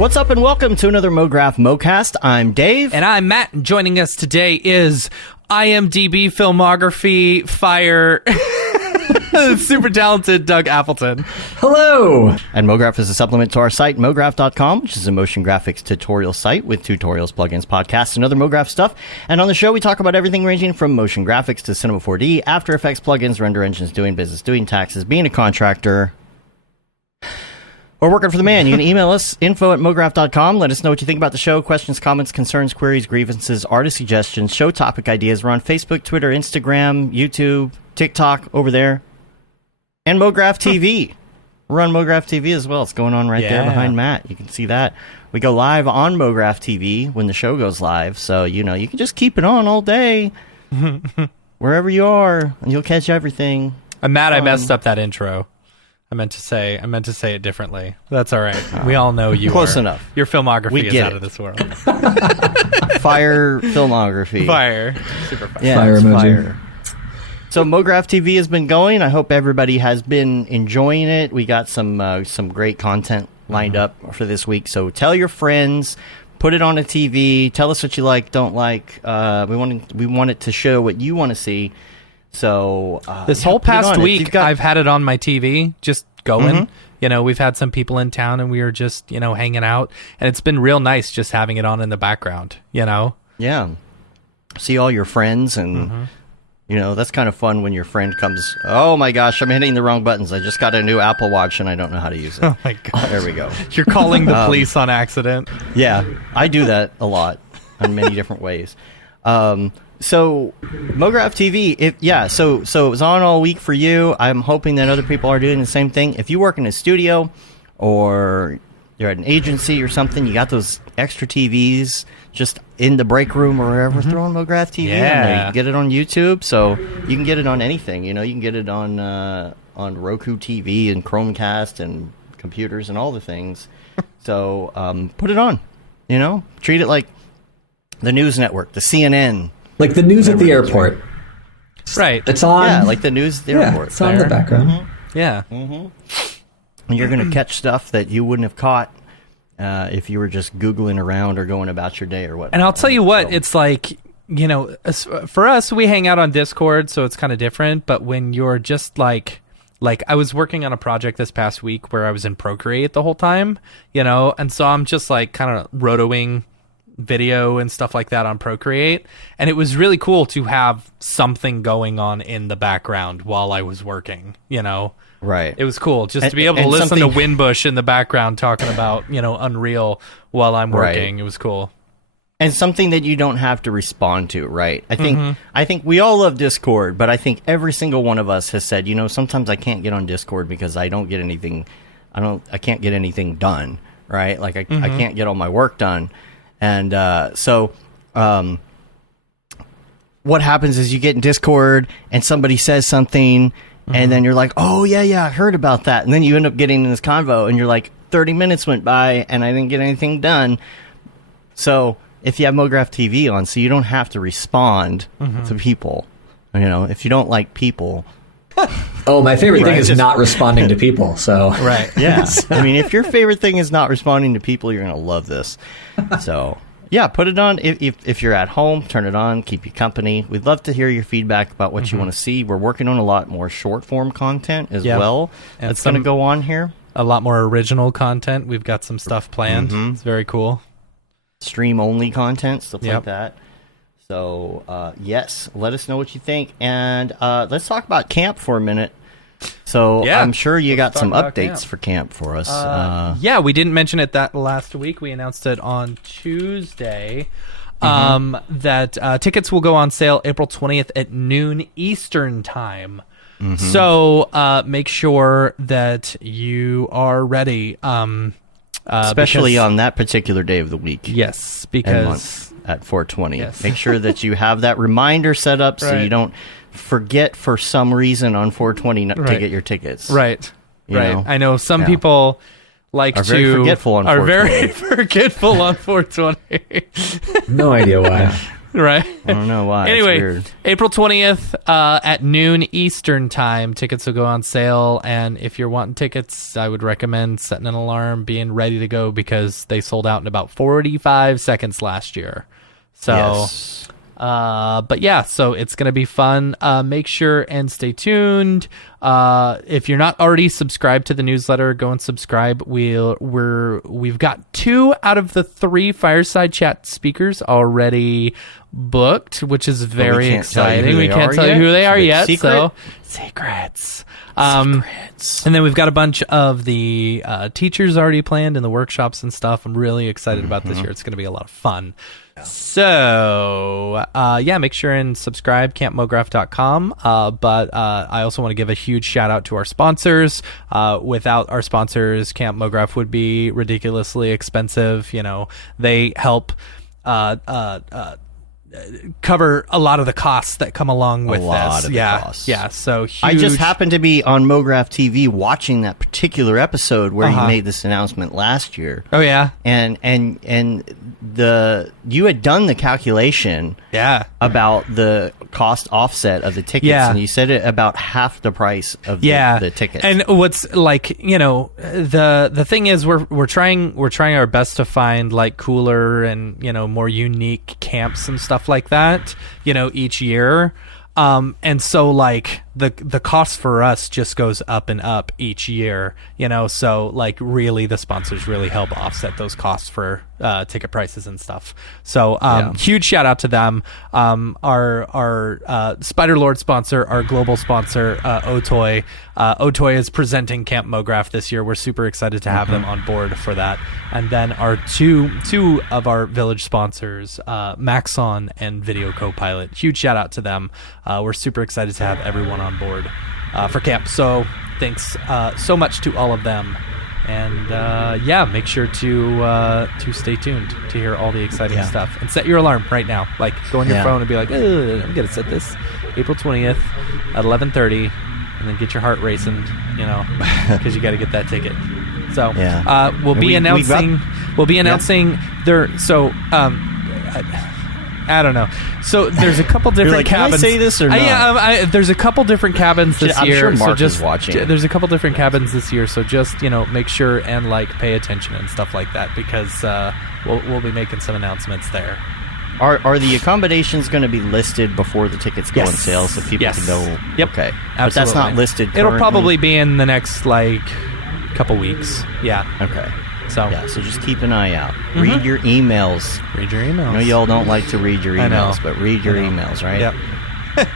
What's up and welcome to another Mograph Mocast. I'm Dave. And I'm Matt, and joining us today is IMDb filmography fire super talented Doug Appleton. Hello! And Mograph is a supplement to our site, mograph.com, which is a motion graphics tutorial site with tutorials, plugins, podcasts, and other Mograph stuff. And on the show, we talk about everything ranging from motion graphics to Cinema 4D, After Effects, plugins, render engines, doing business, doing taxes, being a contractor, or working for the man. You can email us, info@mograph.com. Let us know what you think about the show. Questions, comments, concerns, queries, grievances, artist suggestions, show topic ideas. We're on Facebook, Twitter, Instagram, YouTube, TikTok, over there. And Mograph TV. We're on Mograph TV as well. It's going on right there behind Matt. You can see that. We go live on Mograph TV when the show goes live. So, you know, you can just keep it on all day. Wherever you are, and you'll catch everything. Matt, I messed up that intro. I meant to say it differently. That's all right. We all know you close enough. Your filmography is out of this world. Fire filmography. Fire. Super fire. Yeah, Fire emoji. Fire. So Mograph TV has been going. I hope everybody has been enjoying it. We got some great content lined up for this week. So tell your friends, put it on a TV. Tell us what you like, don't like. We want it to show what you want to see. So this whole past week, I've had it on my TV, just going. Mm-hmm. You know, we've had some people in town, and we were just, hanging out, and it's been real nice just having it on in the background. Yeah, see all your friends, and that's kind of fun when your friend comes. Oh my gosh, I'm hitting the wrong buttons. I just got a new Apple Watch, and I don't know how to use it. Oh my god, there we go. You're calling the police on accident. Yeah, I do that a lot in many different ways. So Mograph TV, so it was on all week for you. I'm hoping that other people are doing the same thing. If you work in a studio or you're at an agency or something, you got those extra TVs just in the break room or wherever, throw on Mograph TV. Yeah. You can get it on YouTube, so you can get it on anything. You can get it on Roku TV and Chromecast and computers and all the things. So put it on. Treat it like the news network, the CNN. Like the news at the airport. Right. It's on. Yeah, like the news at the airport. It's on in the background. Mm-hmm. Yeah. Mm-hmm. And you're going to catch stuff that you wouldn't have caught if you were just Googling around or going about your day or whatnot. And I'll tell you what, it's like, for us, we hang out on Discord, so it's kind of different. But when you're just like I was working on a project this past week where I was in Procreate the whole time, and so I'm just like kind of rotoing video and stuff like that on Procreate, and it was really cool to have something going on in the background while I was working. Right. It was cool just to be able to listen to Windbush in the background talking about Unreal while I'm working. Right. It was cool. And something that you don't have to respond to, right? I think we all love Discord, but I think every single one of us has said, sometimes I can't get on Discord because I can't get anything done, right? Like I can't get all my work done. And so what happens is you get in Discord and somebody says something, and then you're like, oh, yeah, I heard about that. And then you end up getting in this convo, and you're like, 30 minutes went by, and I didn't get anything done. So if you have Mograph TV on, so you don't have to respond to people. If you don't like people... Oh, my favorite thing is not responding to people. So right, yeah. I mean, if your favorite thing is not responding to people, you're gonna love this. So yeah, put it on. If you're at home, turn it on. Keep you company. We'd love to hear your feedback about what you want to see. We're working on a lot more short form content as well. And that's gonna go on here. A lot more original content. We've got some stuff planned. It's very cool. Stream only content, stuff like that. So, yes, let us know what you think. And let's talk about camp for a minute. So I'm sure you got some updates for camp for us. We didn't mention it that last week. We announced it on Tuesday that tickets will go on sale April 20th at noon Eastern time. So make sure that you are ready. Especially on that particular day of the week. Yes, because... At 4:20. Yes. Make sure that you have that reminder set up so you don't forget for some reason on 4:20 to get your tickets. Right. I know some people are very forgetful on 420. Are very forgetful on 420. No idea why. Right. I don't know why. Anyway, it's weird. April 20th at noon Eastern time, tickets will go on sale. And if you're wanting tickets, I would recommend setting an alarm, being ready to go, because they sold out in about 45 seconds last year. So, Yes. but yeah, so it's going to be fun. Make sure and stay tuned. If you're not already subscribed to the newsletter, go and subscribe. We've got 2 out of the 3 fireside chat speakers already booked, which is very exciting. We can't tell you who they are yet. So secrets. And then we've got a bunch of the teachers already planned and the workshops and stuff. I'm really excited about this year. It's going to be a lot of fun. So, make sure and subscribe, campmograph.com. But I also want to give a huge shout out to our sponsors. Without our sponsors, Camp Mograph would be ridiculously expensive. You know, they help cover a lot of the costs that come along with this. Yeah. So huge. I just happened to be on Mograph TV watching that particular episode where he made this announcement last year. Oh yeah. And you had done the calculation about the cost offset of the tickets, and you said it about half the price of the tickets. And what's like, you know, the thing is we're trying our best to find like cooler and, you know, more unique camps and stuff like that, you know, each year. And so like the cost for us just goes up and up each year, you know, so like really the sponsors really help offset those costs for ticket prices and stuff. So huge shout out to them. Our Spider Lord sponsor, our global sponsor, Otoy. Otoy is presenting Camp Mograph this year. We're super excited to have them on board for that. And then our two of our village sponsors, Maxon and Video Copilot. Huge shout out to them. We're super excited to have everyone on board for camp. So thanks so much to all of them. And make sure to stay tuned to hear all the exciting stuff. And set your alarm right now. Like, go on your phone and be like, I'm going to set this April 20th at 11:30, and then get your heart racing, you know, because you got to get that ticket. So we'll be announcing there. So I don't know. So there's a couple different cabins. Can I say this or not? There's a couple different cabins this year. I'm sure Mark is watching. There's a couple different cabins this year, so just, you know, make sure and like pay attention and stuff like that, because we'll be making some announcements there. Are the accommodations going to be listed before the tickets go on sale so people can know? Yep. Okay. Absolutely. But that's not listed currently? It'll probably be in the next like couple weeks. Yeah. Okay. So just keep an eye out. Read your emails. Read your emails. I know y'all don't like to read your emails, but read your emails, right? Yep.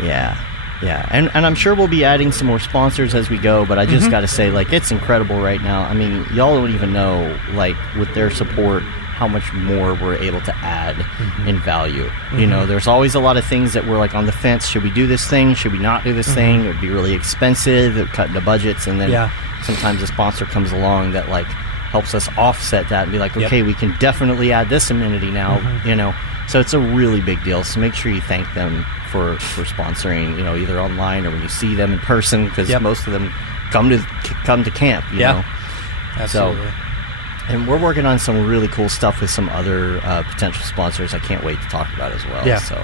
Yeah. And I'm sure we'll be adding some more sponsors as we go, but I just got to say, like, it's incredible right now. I mean, y'all don't even know, like, with their support, how much more we're able to add in value. You know, there's always a lot of things that we're, like, on the fence. Should we do this thing? Should we not do this thing? It would be really expensive. It would cut into budgets. And then sometimes a sponsor comes along that, like, helps us offset that and be like, okay, we can definitely add this amenity now, you know. So it's a really big deal. So make sure you thank them for sponsoring, you know, either online or when you see them in person, because most of them come to camp, you know. Absolutely. So, and we're working on some really cool stuff with some other potential sponsors I can't wait to talk about as well. Yeah. So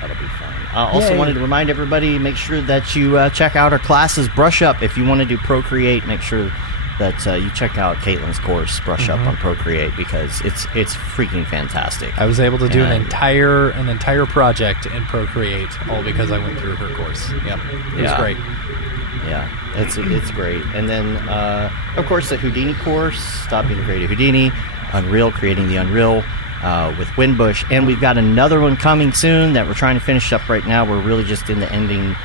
that'll be fun. I also wanted to remind everybody, make sure that you check out our classes, Brush Up. If you want to do Procreate, make sure that you check out Caitlin's course, Brush Up on Procreate, because it's freaking fantastic. I was able to do an entire project in Procreate, all because I went through her course. Yep. It was great. Yeah, it's great. And then, of course, the Houdini course, Stop Being Afraid of Houdini, Unreal, Creating the Unreal, with Winbush. And we've got another one coming soon that we're trying to finish up right now. We're really just in the ending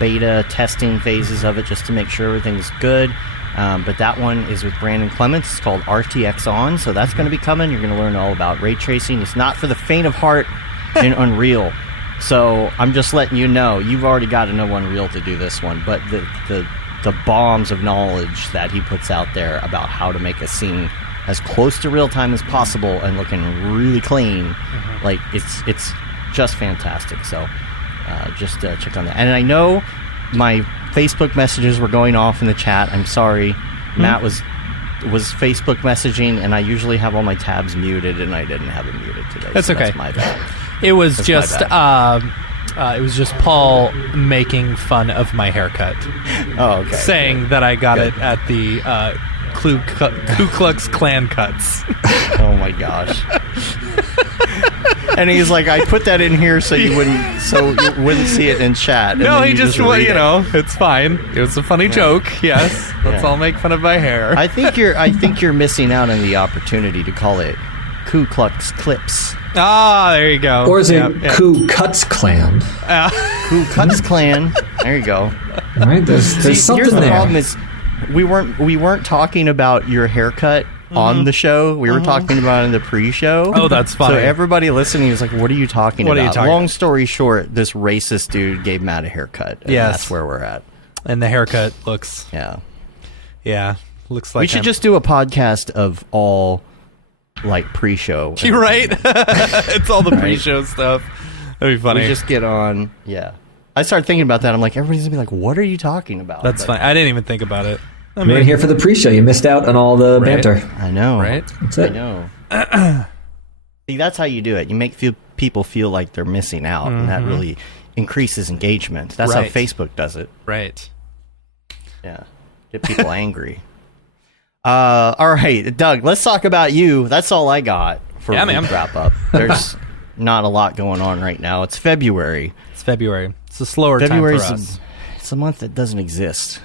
beta testing phases of it, just to make sure everything's good. But that one is with Brandon Clements. It's called RTX On, so that's going to be coming. You're going to learn all about ray tracing. It's not for the faint of heart in Unreal. So I'm just letting you know, you've already got to know Unreal to do this one, but the bombs of knowledge that he puts out there about how to make a scene as close to real time as possible and looking really clean, like it's just fantastic. So just check on that. And I know my Facebook messages were going off in the chat. I'm sorry. Matt was Facebook messaging, and I usually have all my tabs muted, and I didn't have them muted today. That's okay. That's my bad. It was That's just it was just Paul making fun of my haircut. Oh, okay. Saying that I got it at the Ku Klux Klan cuts. Oh my gosh. And he's like, I put that in here so you wouldn't see it in chat. And no, then he just it's fine. It was a funny joke. Yes, let's all make fun of my hair. I think you're missing out on the opportunity to call it Ku Klux Clips. Ah, there you go. Or is it Ku Klux Klan? Ku Klux Klan. There you go. All right, there's something here's the there. problem is we weren't talking about your haircut on the show. We were talking about it in the pre-show. Oh, that's funny. So everybody listening is like, what are you talking What about? are you talking Long about? story short, this racist dude gave Matt a haircut. And Yes. that's where we're at. And the haircut looks, looks like We should just do a podcast of all like pre-show. You're right. It's all the pre-show stuff. That'd be funny. We just get on. Yeah. I started thinking about that. I'm like, everybody's gonna be like, what are you talking about? That's fine. I didn't even think about it. I You weren't here for the pre-show. You missed out on all the banter. I know. Right? That's I it. know. See, that's how you do it. You make people feel like they're missing out, and that really increases engagement. That's Right. how Facebook does it. Right. Yeah. Get people angry. All right, Doug, let's talk about you. That's all I got for week wrap up. There's not a lot going on right now. It's February. It's February. It's a slower time for us. It's a month that doesn't exist.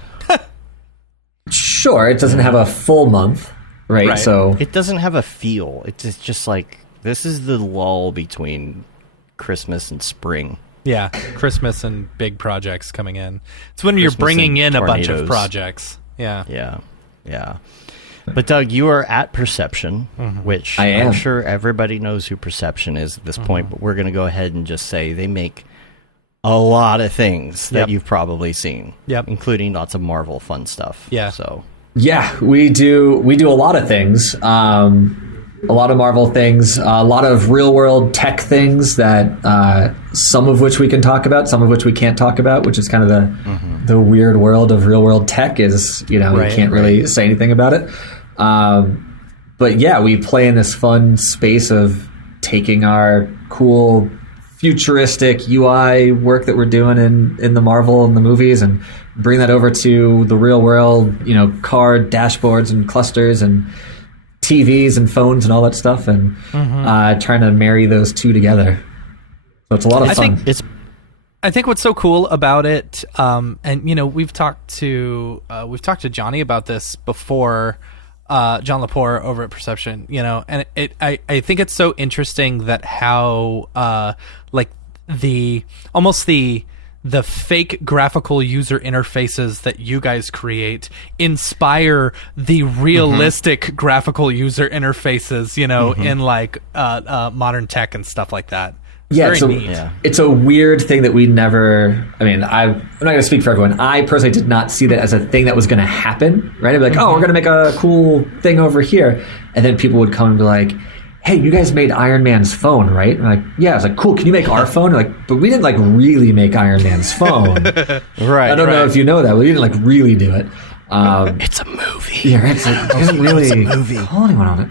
Sure, it doesn't have a full month, right? So It doesn't have a feel. It's just like, this is the lull between Christmas and spring. Yeah, Christmas and big projects coming in. It's when you're Christmas bringing and in a bunch of tornadoes. projects. Yeah. Yeah. But Doug, you are at Perception, which I am. I'm sure everybody knows who Perception is at this point, but we're going to go ahead and just say they make a lot of things that you've probably seen. Yep. Including lots of Marvel fun stuff. Yeah. So yeah, we do a lot of things. A lot of Marvel things, a lot of real world tech things that some of which we can talk about, some of which we can't talk about, which is kind of the weird world of real world tech is, you can't really say anything about it. But yeah, we play in this fun space of taking our cool futuristic UI work that we're doing in the Marvel and the movies and bring that over to the real world, card dashboards and clusters and TVs and phones and all that stuff, and trying to marry those two together. So it's a lot of fun. I think what's so cool about it, and we've talked to Johnny about this before, John Lepore over at Perception, and I think it's so interesting that how like the fake graphical user interfaces that you guys create inspire the realistic graphical user interfaces, in like modern tech and stuff like that. It's a weird thing that we never. I mean, I'm not going to speak for everyone. I personally did not see that as a thing that was going to happen. Right? I'd be like, oh, we're going to make a cool thing over here, and then people would come and be like, hey, you guys made Iron Man's phone, right? And I'm like, yeah. I was like, cool. Can you make our phone? They're like, but we didn't really make Iron Man's phone. right. I don't know if you know that. We didn't really do it. it's a movie. Yeah, it's like, it doesn't really call anyone on it.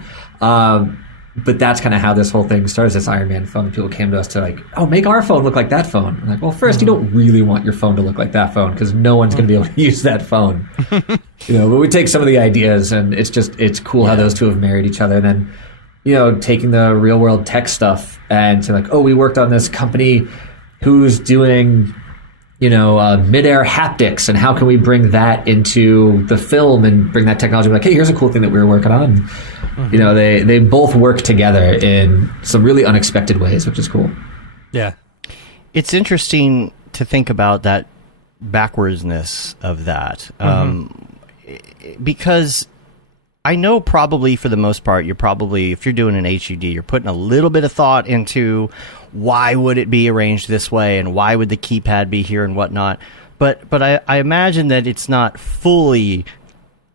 But that's kind of how this whole thing starts. This Iron Man phone. People came to us to like, oh, make our phone look like that phone. I'm like, well, first, you don't really want your phone to look like that phone because no one's going to be able to use that phone. But we take some of the ideas, and it's cool how those two have married each other. And then, taking the real world tech stuff and to like, oh, we worked on this company who's doing, midair haptics, and how can we bring that into the film and bring that technology? Like, hey, here's a cool thing that we were working on. They both work together in some really unexpected ways, which is cool. Yeah. It's interesting to think about that backwardsness of that. Because I know probably for the most part, if you're doing an HUD, you're putting a little bit of thought into why would it be arranged this way and why would the keypad be here and whatnot. But I imagine that it's not fully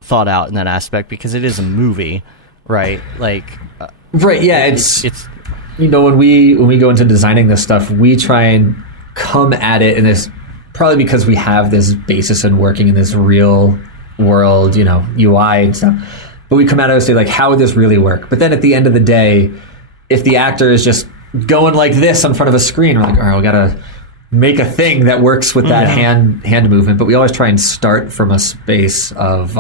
thought out in that aspect because it is a movie, right? Right. Yeah. It's when we go into designing this stuff, we try and come at it in this, probably because we have this basis in working in this real world, UI and stuff. But we come at it and say, like, how would this really work? But then at the end of the day, if the actor is just going like this in front of a screen. We're like, all right, we gotta make a thing that works with that hand movement. But we always try and start from a space of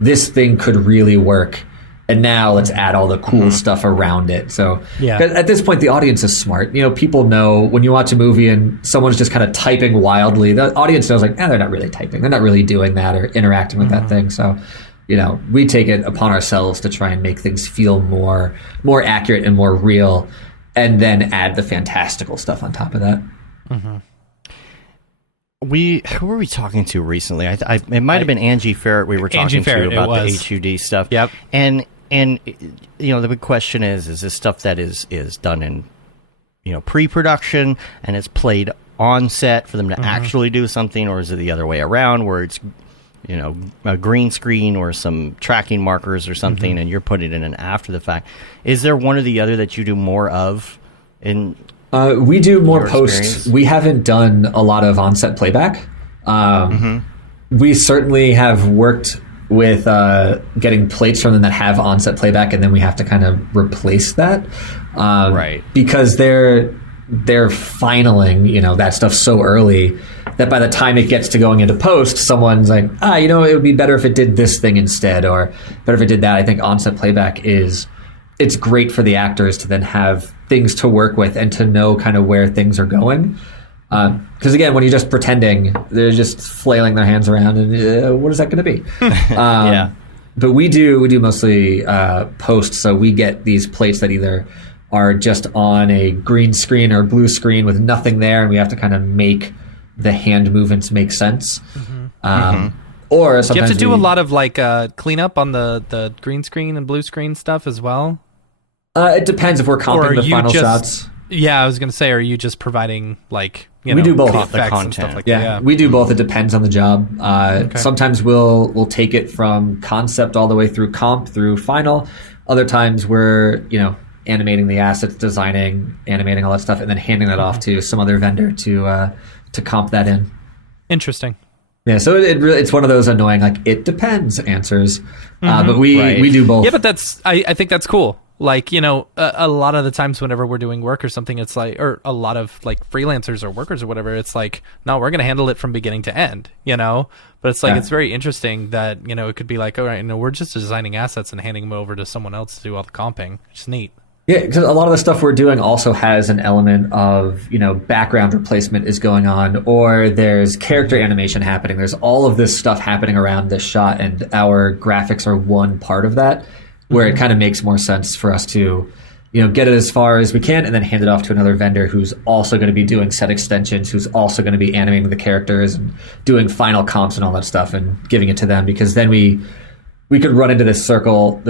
this thing could really work. And now let's add all the cool stuff around it. So at this point, the audience is smart. People know when you watch a movie and someone's just kind of typing wildly, the audience knows like, they're not really typing. They're not really doing that or interacting with that thing. So, we take it upon ourselves to try and make things feel more accurate and more real, and then add the fantastical stuff on top of that. Who were we talking to recently? It might have been Angie Ferret. We were talking to about the HUD stuff. Yep. And the big question is this stuff that is done in pre-production and it's played on set for them to actually do something, or is it the other way around where it's a green screen or some tracking markers or something, and you're putting it in after the fact? Is there one or the other that you do more of in? We do more post. Experience? We haven't done a lot of on-set playback. We certainly have worked with getting plates from them that have on-set playback, and then we have to kind of replace that. Right. Because they're finaling, that stuff so early that by the time it gets to going into post, someone's like, it would be better if it did this thing instead, or better if it did that. I think on-set playback it's great for the actors to then have things to work with and to know kind of where things are going. Because again, when you're just pretending, they're just flailing their hands around, and what is that going to be? But we do mostly post, so we get these plates that either are just on a green screen or blue screen with nothing there, and we have to kind of make the hand movements make sense. Or sometimes do you have to do a lot of like cleanup on the green screen and blue screen stuff as well? It depends if we're comping the final shots. Yeah, I was going to say, are you just providing like we do both effects content and stuff like that? Yeah, we do both. It depends on the job. Sometimes we'll take it from concept all the way through comp through final. Other times we're animating the assets, designing, animating all that stuff, and then handing that off to some other vendor to comp that in. Interesting. Yeah, so it's one of those annoying like it depends answers, but we do both. Yeah, but I think that's cool. Like, a lot of the times whenever we're doing work or something, it's like, or a lot of like freelancers or workers or whatever, it's like, no, we're going to handle it from beginning to end, but it's like, it's very interesting that, it could be like, all right, we're just designing assets and handing them over to someone else to do all the comping. It's neat. Yeah, because a lot of the stuff we're doing also has an element of, background replacement is going on, or there's character animation happening. There's all of this stuff happening around this shot, and our graphics are one part of that, where it kind of makes more sense for us to, get it as far as we can and then hand it off to another vendor who's also going to be doing set extensions, who's also going to be animating the characters and doing final comps and all that stuff, and giving it to them, because then we could run into this cycle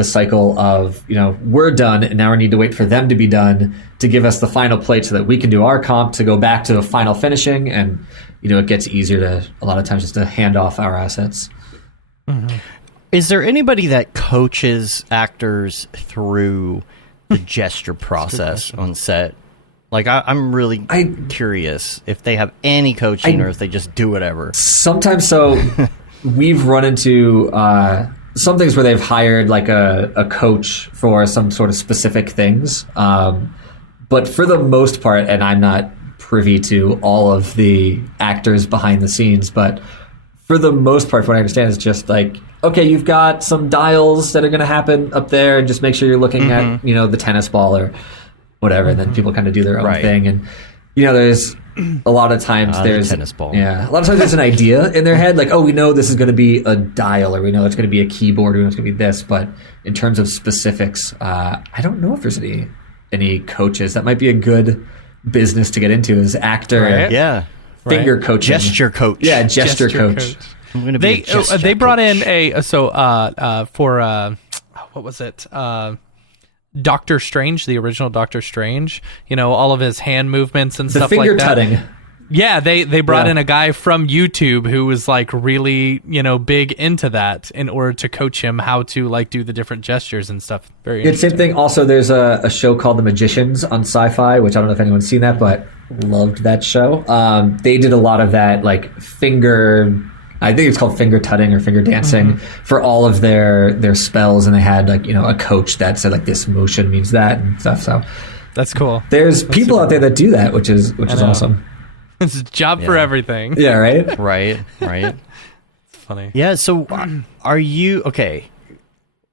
of, we're done and now we need to wait for them to be done to give us the final plate so that we can do our comp to go back to the final finishing. And, it gets easier to, a lot of times, just to hand off our assets. Is there anybody that coaches actors through the gesture process on set? Like, I'm really curious if they have any coaching or if they just do whatever. Sometimes so. We've run into some things where they've hired like a coach for some sort of specific things. But for the most part, and I'm not privy to all of the actors behind the scenes, but for the most part, what I understand is just like, okay, you've got some dials that are going to happen up there, and just make sure you're looking at, the tennis ball or whatever. And then people kind of do their own thing. And, there's a lot of times there's the tennis ball. Yeah, a lot of times there's an idea in their head, like, oh, we know this is going to be a dial, or we know it's going to be a keyboard, or we know it's going to be this. But in terms of specifics, I don't know if there's any coaches. That might be a good business to get into, is actor, finger coaching, gesture coach. Yeah, gesture coach. I'm going to be a gesture they brought coach. in what was it? Doctor Strange, the original Doctor Strange, all of his hand movements and stuff like that. The finger tutting. Yeah, they brought in a guy from YouTube who was like really, big into that in order to coach him how to like do the different gestures and stuff. Very interesting. Same thing. Also, there's a show called The Magicians on Sci-Fi, which I don't know if anyone's seen that, but loved that show. They did a lot of that, like I think it's called finger tutting or finger dancing for all of their spells, and they had like a coach that said like this motion means that and stuff. So That's cool. There's people out there that do that, which is awesome. It's a job for everything. Yeah, right? Right. It's funny. Yeah, so are you... Okay,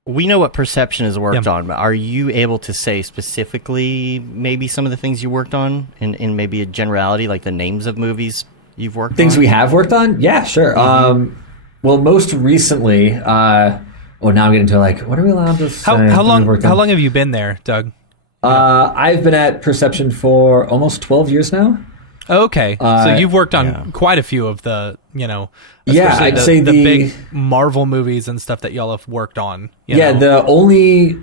we know what Perception has worked on, but are you able to say specifically maybe some of the things you worked on in maybe a generality, like the names of movies you've worked on? Things we have worked on? Yeah, sure. Well, most recently... now I'm getting to like, what are we allowed to say? How long have you been there, Doug? I've been at Perception for almost 12 years now. Okay, so you've worked on quite a few of the, I'd say the big Marvel movies and stuff that y'all have worked on. The only,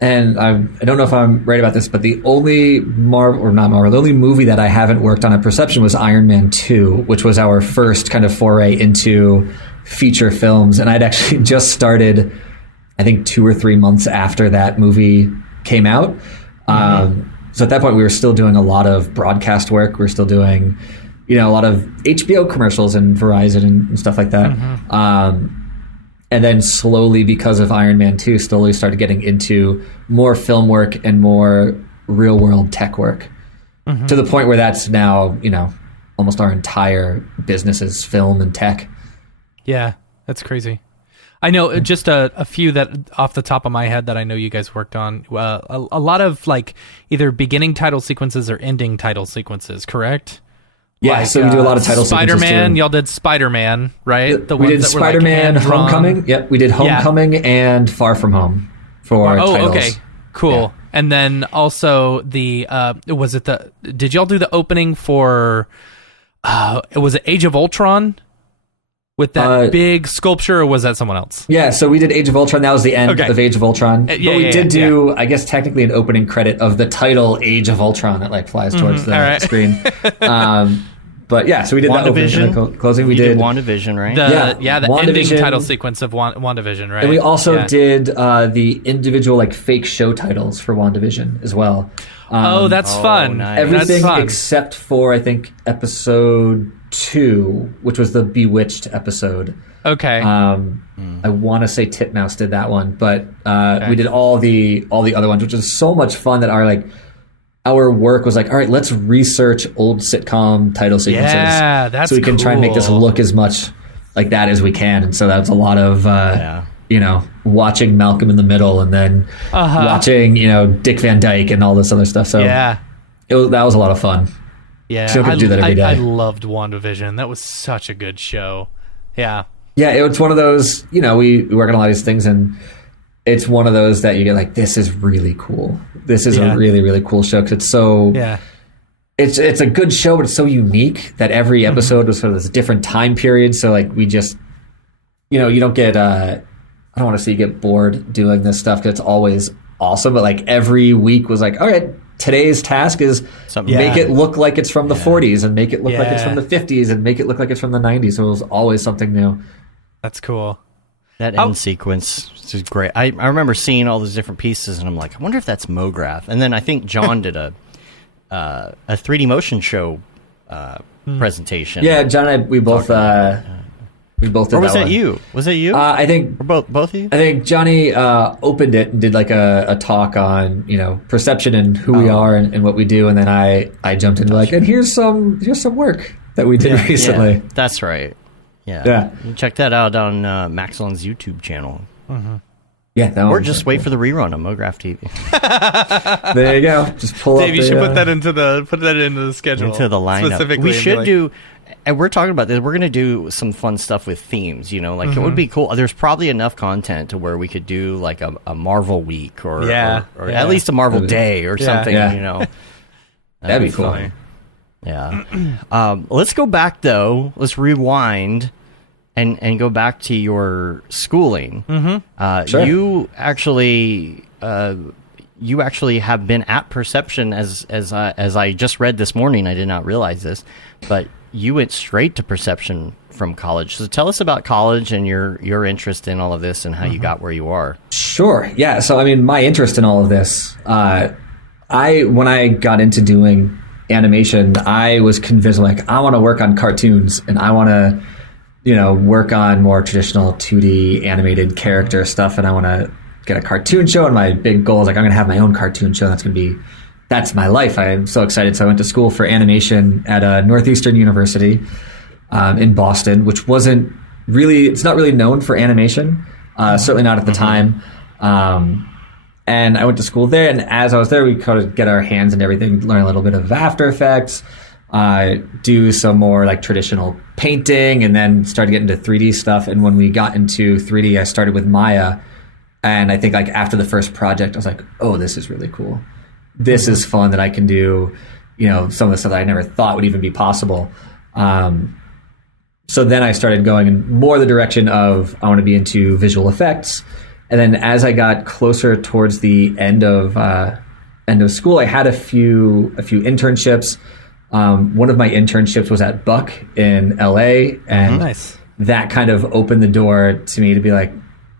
and I don't know if I'm right about this, but the only the only movie that I haven't worked on at Perception was Iron Man 2, which was our first kind of foray into feature films, and I'd actually just started, I think 2 or 3 months after that movie came out. So at that point, we were still doing a lot of broadcast work. We were still doing, a lot of HBO commercials and Verizon and stuff like that. And then slowly, because of Iron Man 2, slowly started getting into more film work and more real world tech work, to the point where that's now, almost our entire business is film and tech. Yeah, that's crazy. I know just a few that off the top of my head that I know you guys worked on. A lot of like either beginning title sequences or ending title sequences, correct? Yeah, so we do a lot of title sequences too. SpiderMan, y'all did SpiderMan, right? We did SpiderMan Homecoming. Yep, we did Homecoming and Far From Home for titles. Okay, cool. Yeah. And then also did y'all do the opening for, was it Age of Ultron? With that big sculpture, or was that someone else? Yeah, so we did Age of Ultron. That was the end of Age of Ultron. But we did do, I guess, technically an opening credit of the title Age of Ultron that like flies towards the screen. But yeah, so we did that opening and closing. We did WandaVision, right? The ending title sequence of WandaVision, right? And we also did the individual like fake show titles for WandaVision as well. That's fun. Nice. Everything except for, I think, episode 2, which was the Bewitched episode. Okay. I want to say Titmouse did that one, but we did all the other ones, which was so much fun that our work was like, all right, let's research old sitcom title sequences. Yeah, that's so we can try and make this look as much like that as we can. And so that was a lot of watching Malcolm in the Middle and then watching Dick Van Dyke and all this other stuff. So that was a lot of fun. Yeah, so we could do that every day. I loved WandaVision. That was such a good show. Yeah. Yeah, it's one of those, we work on a lot of these things, and it's one of those that you get like, this is really cool. This is a really, really cool show, because it's so... Yeah. It's a good show, but it's so unique that every episode was sort of this different time period. So like we just, you don't get... I don't want to say you get bored doing this stuff, because it's always awesome, but like every week was like, all right, today's task is make it look like it's from the 40s and make it look like it's from the 50s and make it look like it's from the 90s. So it was always something new. That's cool. That end sequence is great. I remember seeing all those different pieces, and I'm like, I wonder if that's Mograph. And then I think John did a 3D motion show presentation. Yeah, John and I, we both did or was that that one. you? Was that you? I think... Or both of you? I think Johnny opened it and did like a talk on, perception and who we are and what we do. And then I jumped into and here's some work that we did recently. Yeah, that's right. Yeah. You check that out on Maxon's YouTube channel. Yeah, or just wait for the rerun on Mograph TV. There you go. Just pull Dave, up. You should put that into the schedule. Into the lineup. Specifically, we should do. And we're talking about this. We're going to do some fun stuff with themes. It would be cool. There's probably enough content to where we could do like a Marvel week or at least a Marvel day or something. That'd be cool. Funny. Yeah. Let's go back though. Let's rewind. And go back to your schooling. Sure. You actually have been at Perception as I just read this morning. I did not realize this, but you went straight to Perception from college. So tell us about college and your interest in all of this and how you got where you are. Sure. Yeah. So my interest in all of this, when I got into doing animation, I was convinced I want to work on cartoons and I want to work on more traditional 2D animated character stuff, and I want to get a cartoon show. And my big goal is I'm going to have my own cartoon show. That's going to be that's my life. I am so excited. So I went to school for animation at Northeastern University in Boston, which wasn't really, it's not really known for animation, certainly not at the time. And I went to school there, and as I was there, we kind of get our hands and everything, learn a little bit of After Effects, do some more like traditional painting, and then started getting into 3D stuff. And when we got into 3D, I started with Maya. And I think like after the first project, I was like, oh, this is really cool. This is fun that I can do, you know, some of the stuff that I never thought would even be possible. So then I started going in more the direction of I want to be into visual effects. And then as I got closer towards the end of school, I had a few internships. One of my internships was at Buck in LA, and Nice. that kind of opened the door to me to be like,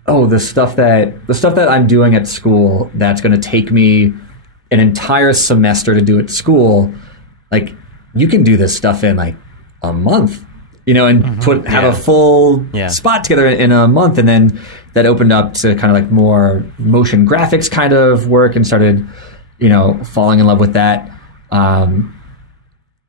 oh, the stuff that I'm doing at school that's going to take me an entire semester to do at school, like you can do this stuff in like a month, you know, and have a full spot together in a month. And then that opened up to kind of like more motion graphics kind of work, and started, you know, falling in love with that. And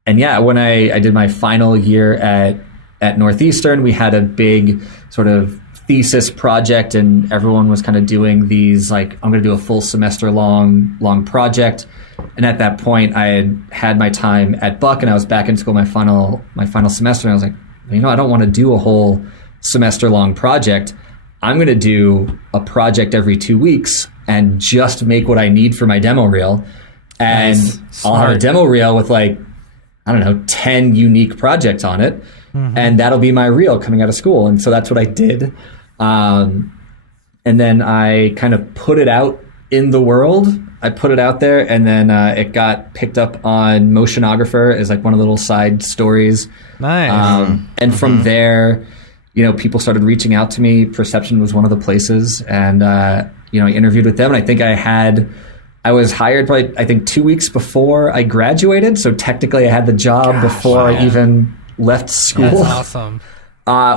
yeah, when I did my final year at Northeastern, we had a big sort of thesis project, and everyone was kind of doing these like, I'm going to do a full semester long project. And at that point, I had my time at Buck, and I was back in school my final semester, and I was like, you know, I don't want to do a whole semester long project. I'm going to do a project every 2 weeks and just make what I need for my demo reel. And I'll have a demo reel with like, I don't know, 10 unique projects on it. And that'll be my reel coming out of school. And so that's what I did. And then I kind of put it out in the world. I put it out there, and then it got picked up on Motionographer as like one of the little side stories. Nice. And from there, you know, people started reaching out to me. Perception was one of the places, and you know, I interviewed with them, and I think I was hired probably, I think 2 weeks before I graduated. So technically I had the job before I even left school. That's awesome.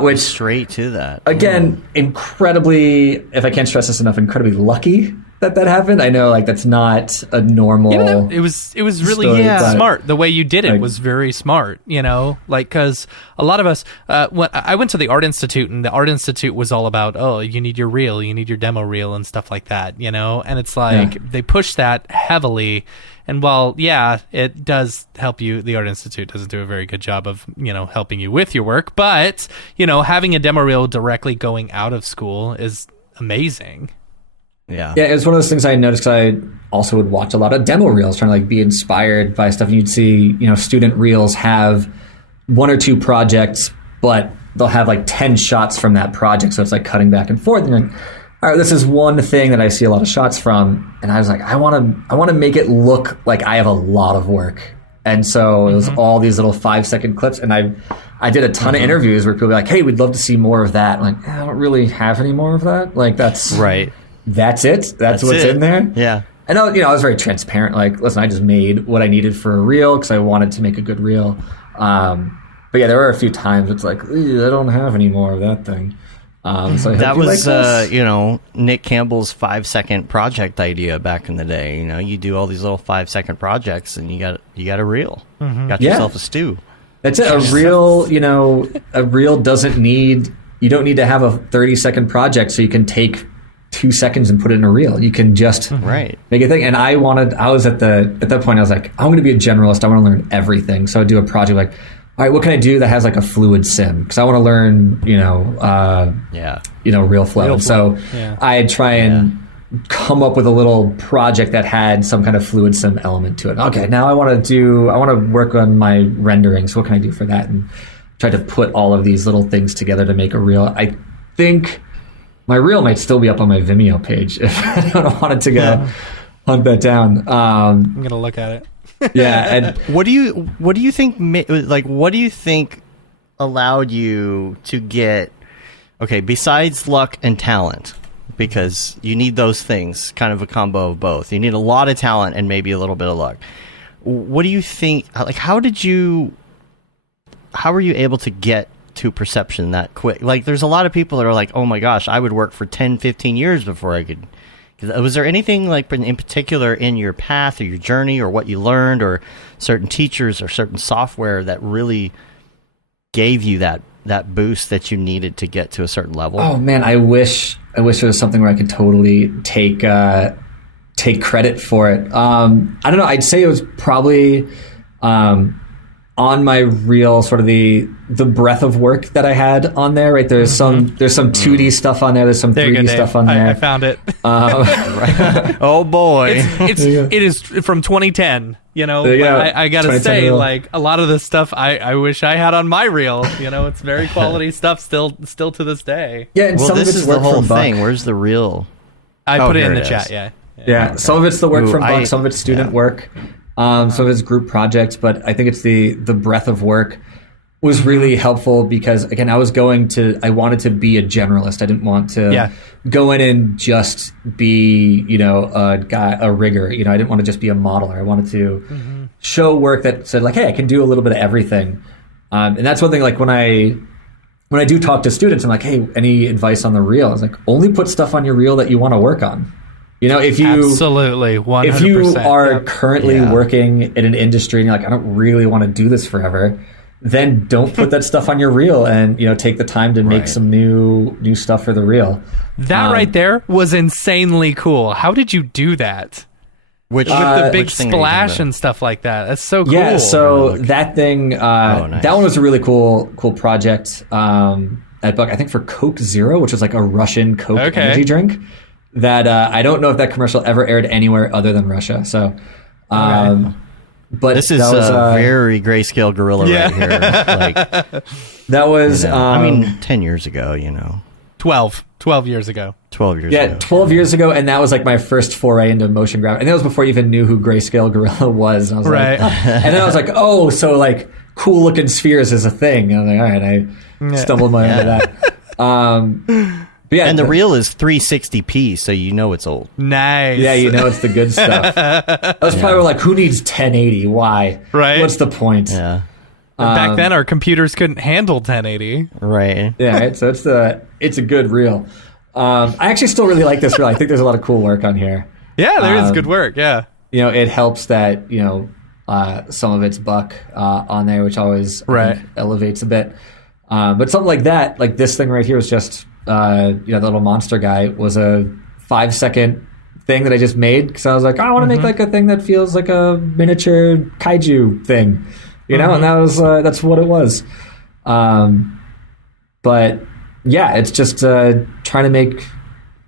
Which Straight to that. again, incredibly, if I can't stress this enough, incredibly lucky that happened. I know like that's not a normal. Yeah, it was really story, but, smart. The way you did it like, was very smart, you know, like, because a lot of us, when I went to the Art Institute, and the Art Institute was all about, oh, you need your reel, you need your demo reel and stuff like that, you know, and it's like they push that heavily. And while, yeah, it does help you, the Art Institute doesn't do a very good job of, you know, helping you with your work, but, you know, having a demo reel directly going out of school is amazing. Yeah. Yeah, it was one of those things I noticed, 'cause I also would watch a lot of demo reels, trying to like be inspired by stuff. And you'd see, you know, student reels have 1 or 2 projects, but they'll have like 10 shots from that project. So it's like cutting back and forth. And you're like, all right, this is one thing that I see a lot of shots from. And I was like, I want to make it look like I have a lot of work. And so it was all these little 5-second clips. And I did a ton of interviews where people were like, hey, we'd love to see more of that. I'm like, I don't really have any more of that. Like that's Right. That's it. That's what's it. in there. Yeah. And I, you know, I was very transparent. Like, listen, I just made what I needed for a reel because I wanted to make a good reel. But yeah, there were a few times it's like, I don't have any more of that thing. So That was, like you know, Nick Campbell's 5-second project idea back in the day. You know, you do all these little 5-second projects, and you got a reel. Got yourself a stew. That's it. A reel, you know, a reel doesn't need. You don't need to have a 30-second project so you can take 2 seconds and put it in a reel. You can just Right. make a thing. And I was at that point, I was like, I'm going to be a generalist. I want to learn everything. So I do a project like, all right, what can I do that has like a fluid sim? Because I want to learn, you know, real flow. And so I'd try and come up with a little project that had some kind of fluid sim element to it. Okay, now I want to work on my rendering. So what can I do for that? And try to put all of these little things together to make a reel. I think my reel might still be up on my Vimeo page if I wanted to go hunt that down. I'm going to look at it. Yeah, and What do you think? Like, what do you think allowed you to get? Okay, besides luck and talent, because you need those things, kind of a combo of both. You need a lot of talent and maybe a little bit of luck. What do you think? Like, how were you able to get to perception that quick? Like, there's a lot of people that are like, oh my gosh, I would work for 10, 15 years before I could Was there anything like in particular in your path or your journey or what you learned or certain teachers or certain software that really gave you that boost that you needed to get to a certain level? Oh man, I wish there was something where I could totally take credit for it. I don't know. I'd say it was probably on my reel, sort of the breadth of work that I had on there. Right, there's some 2D stuff on there. There's some 3D stuff on there. I found it. Oh boy, it is from 2010. You know, I gotta say, reel. Like a lot of this stuff, I wish I had on my reel. You know, it's very quality stuff still to this day. Yeah, and some of this it's is work the whole from Buck. thing. Where's the reel? I put it in the chat. Yeah. Yeah, some of it's the work from Buck, some of it's student work, some of it's group projects, but I think it's the breadth of work was really helpful because, again, I wanted to be a generalist. I didn't want to go in and just be, a rigger. I didn't want to just be a modeler. I wanted to show work that said, like, hey, I can do a little bit of everything. And that's one thing, like, when I do talk to students, I'm like, hey, any advice on the reel? I was like, only put stuff on your reel that you want to work on. If you absolutely 100%. If you are currently working in an industry and you're like, I don't really want to do this forever, then don't put that stuff on your reel and take the time to make some new stuff for the reel. That right there was insanely cool. How did you do that? With the big splash and stuff like that. That's so cool. Yeah, so that thing, nice. That one was a really cool project at Buck. I think for Coke Zero, which was like a Russian Coke energy drink. That I don't know if that commercial ever aired anywhere other than Russia. So, but this is a very grayscale gorilla right here. Like that was, 10 years ago. 12 years ago. 12 years ago. 12 years ago, and that was like my first foray into motion graphics. And that was before I even knew who Grayscale Gorilla was. And I was like, and then I was like, oh, so like cool looking spheres is a thing. And I was like, all right, I stumbled my way into that. Yeah, and the reel is 360p, so it's old. Nice. Yeah, it's the good stuff. I was probably like, who needs 1080? Why? Right. What's the point? Yeah. Back then, our computers couldn't handle 1080. Right. Yeah, right? So it's a good reel. I actually still really like this reel. I think there's a lot of cool work on here. Yeah, there is good work. Yeah. It helps that some of it's Buck on there, which always I think, elevates a bit. But something like that, like this thing right here, was just. The little monster guy was a 5-second thing that I just made because I was like, I want to make like a thing that feels like a miniature kaiju thing, and that's what it was. But yeah, it's just trying to make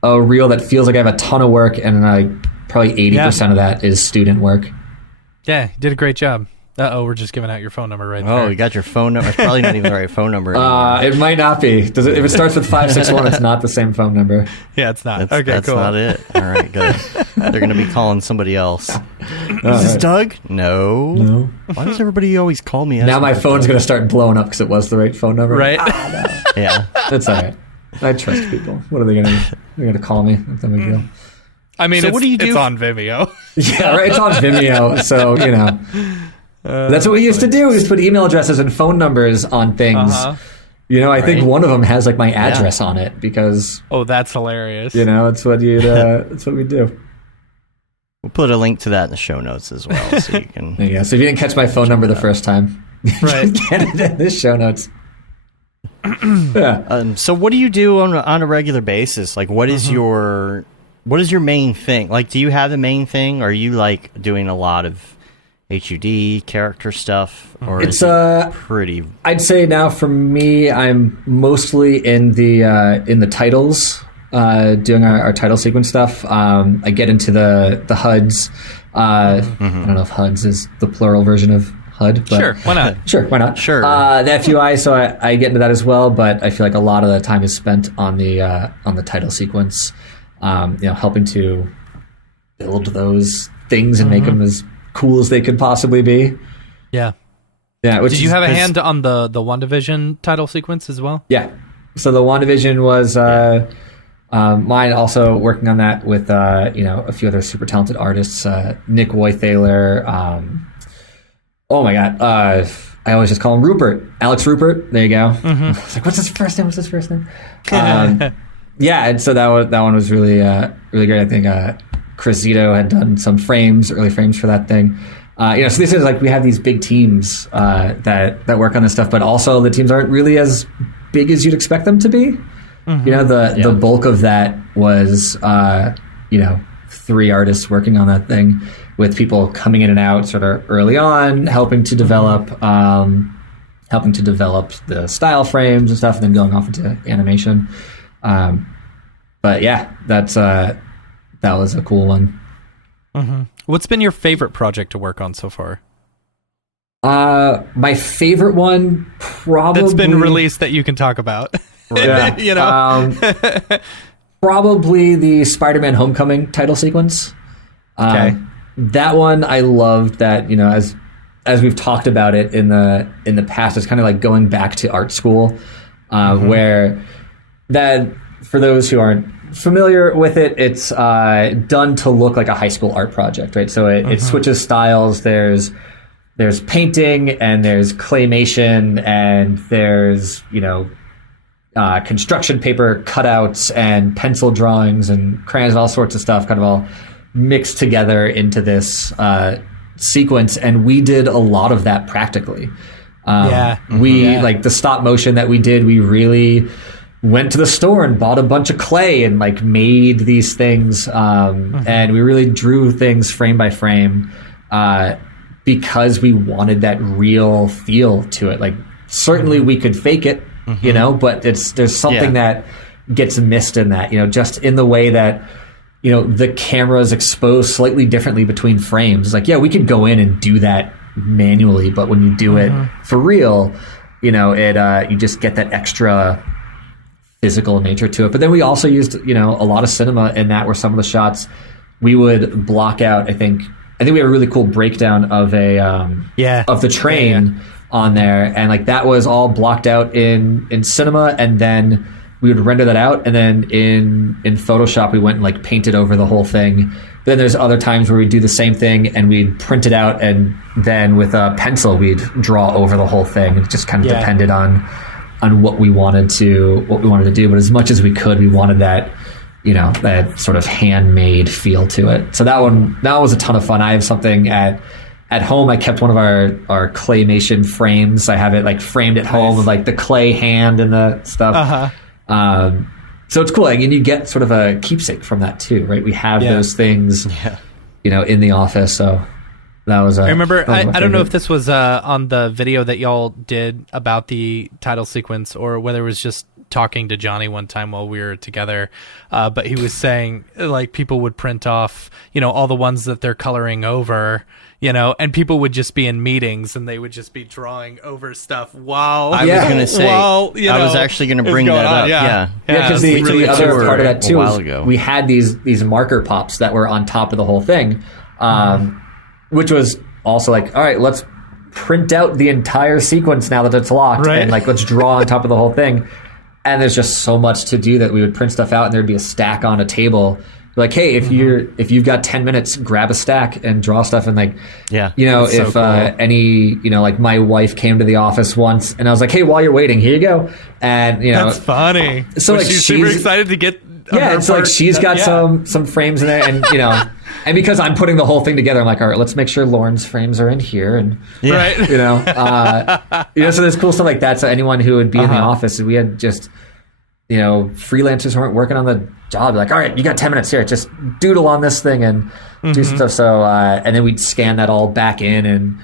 a reel that feels like I have a ton of work, and probably 80% of that is student work. Yeah, you did a great job. We're just giving out your phone number right there. Oh, you got your phone number. It's probably not even the right phone number. It might not be. If it starts with 561, it's not the same phone number. Yeah, it's not. That's cool. not it. All right, good. They're going to be calling somebody else. Is this Doug? No. Why does everybody always call me? Now my phone's going to start blowing up because it was the right phone number. Right. No. Yeah. That's all right. I trust people. What are they going to do? They're going to call me. That's no big deal. I mean, what do you do? It's on Vimeo. Yeah, right. It's on Vimeo. So, that's what we used to do. We used to put email addresses and phone numbers on things. I think one of them has like my address on it because. Oh, that's hilarious. That's what that's what we do. We'll put a link to that in the show notes as well, so you can. Yeah. So if you didn't catch my phone number the first time, right, get it in the show notes. Yeah. So what do you do on a regular basis? Like, what is your main thing? Like, do you have the main thing? Or are you like doing a lot of HUD character stuff, or it's is it pretty? I'd say now for me, I'm mostly in the titles, doing our title sequence stuff. I get into the HUDs. I don't know if HUDs is the plural version of HUD, but sure, why not? Sure, why not? Sure. The FUI, so I get into that as well, but I feel like a lot of the time is spent on the title sequence, helping to build those things and make them as cool as they could possibly be. Yeah. Did you have a hand on the WandaVision title sequence as well? Yeah. So the WandaVision was mine. Also working on that with a few other super talented artists. Nick Woythaler. Oh my god. I always just call him Rupert. Alex Rupert. There you go. I was like, what's his first name? Yeah, and so that one was really really great. I think Chris Zito had done some early frames for that thing. So this is like we have these big teams that work on this stuff, but also the teams aren't really as big as you'd expect them to be. Mm-hmm. The bulk of that was 3 artists working on that thing, with people coming in and out sort of early on, helping to develop the style frames and stuff, and then going off into animation. But yeah, that was a cool one. Mm-hmm. What's been your favorite project to work on so far? My favorite one probably that's been released that you can talk about. Yeah. Probably the SpiderMan Homecoming title sequence. Okay. That one I loved. That as we've talked about it in the past, it's kind of like going back to art school, where that, for those who aren't familiar with it, it's done to look like a high school art project, right? So it switches styles. There's painting, and there's claymation, and there's construction paper cutouts and pencil drawings and crayons and all sorts of stuff, kind of all mixed together into this sequence. And we did a lot of that practically. Like the stop motion that we did, we really went to the store and bought a bunch of clay and like made these things. And we really drew things frame by frame because we wanted that real feel to it. Like certainly we could fake it, but there's something that gets missed in that, just in the way that, the camera is exposed slightly differently between frames. It's like, yeah, we could go in and do that manually, but when you do it for real, you just get that extra physical nature to it. But then we also used, a lot of cinema in that, where some of the shots we would block out. I think we had a really cool breakdown of of the train on there, and like that was all blocked out in cinema, and then we would render that out, and then in Photoshop we went and like painted over the whole thing. Then there's other times where we'd do the same thing and we'd print it out, and then with a pencil we'd draw over the whole thing. It just kind of depended on what we wanted to do, but as much as we could, we wanted that that sort of handmade feel to it. So that was a ton of fun. I have something at home. I kept one of our claymation frames. I have it like framed at home with like the clay hand and the stuff. So it's cool. And you get sort of a keepsake from that too, right? We have those things, in the office. So that was. I remember. I don't know if this was on the video that y'all did about the title sequence, or whether it was just talking to Johnny one time while we were together. But he was saying like people would print off, all the ones that they're coloring over. And people would just be in meetings and they would just be drawing over stuff while I was going to say, I was actually going to bring that up. Yeah, because the other part of that too was we had these marker pops that were on top of the whole thing, which was also like, all right, let's print out the entire sequence now that it's locked, and like let's draw on top of the whole thing. And there's just so much to do that we would print stuff out, and there'd be a stack on a table. Like, hey, if you've got 10 minutes, grab a stack and draw stuff. And like, if cool. Like my wife came to the office once and I was like, hey, while you're waiting, here you go. And that's funny. So like she's super excited to get. It's like she's got some frames in there, and and because I'm putting the whole thing together, I'm like, all right, let's make sure Lauren's frames are in here, and so there's cool stuff like that. So anyone who would be in the office, we had just freelancers who weren't working on the job, like, all right, you got 10 minutes here, just doodle on this thing and do some stuff. So and then we'd scan that all back in and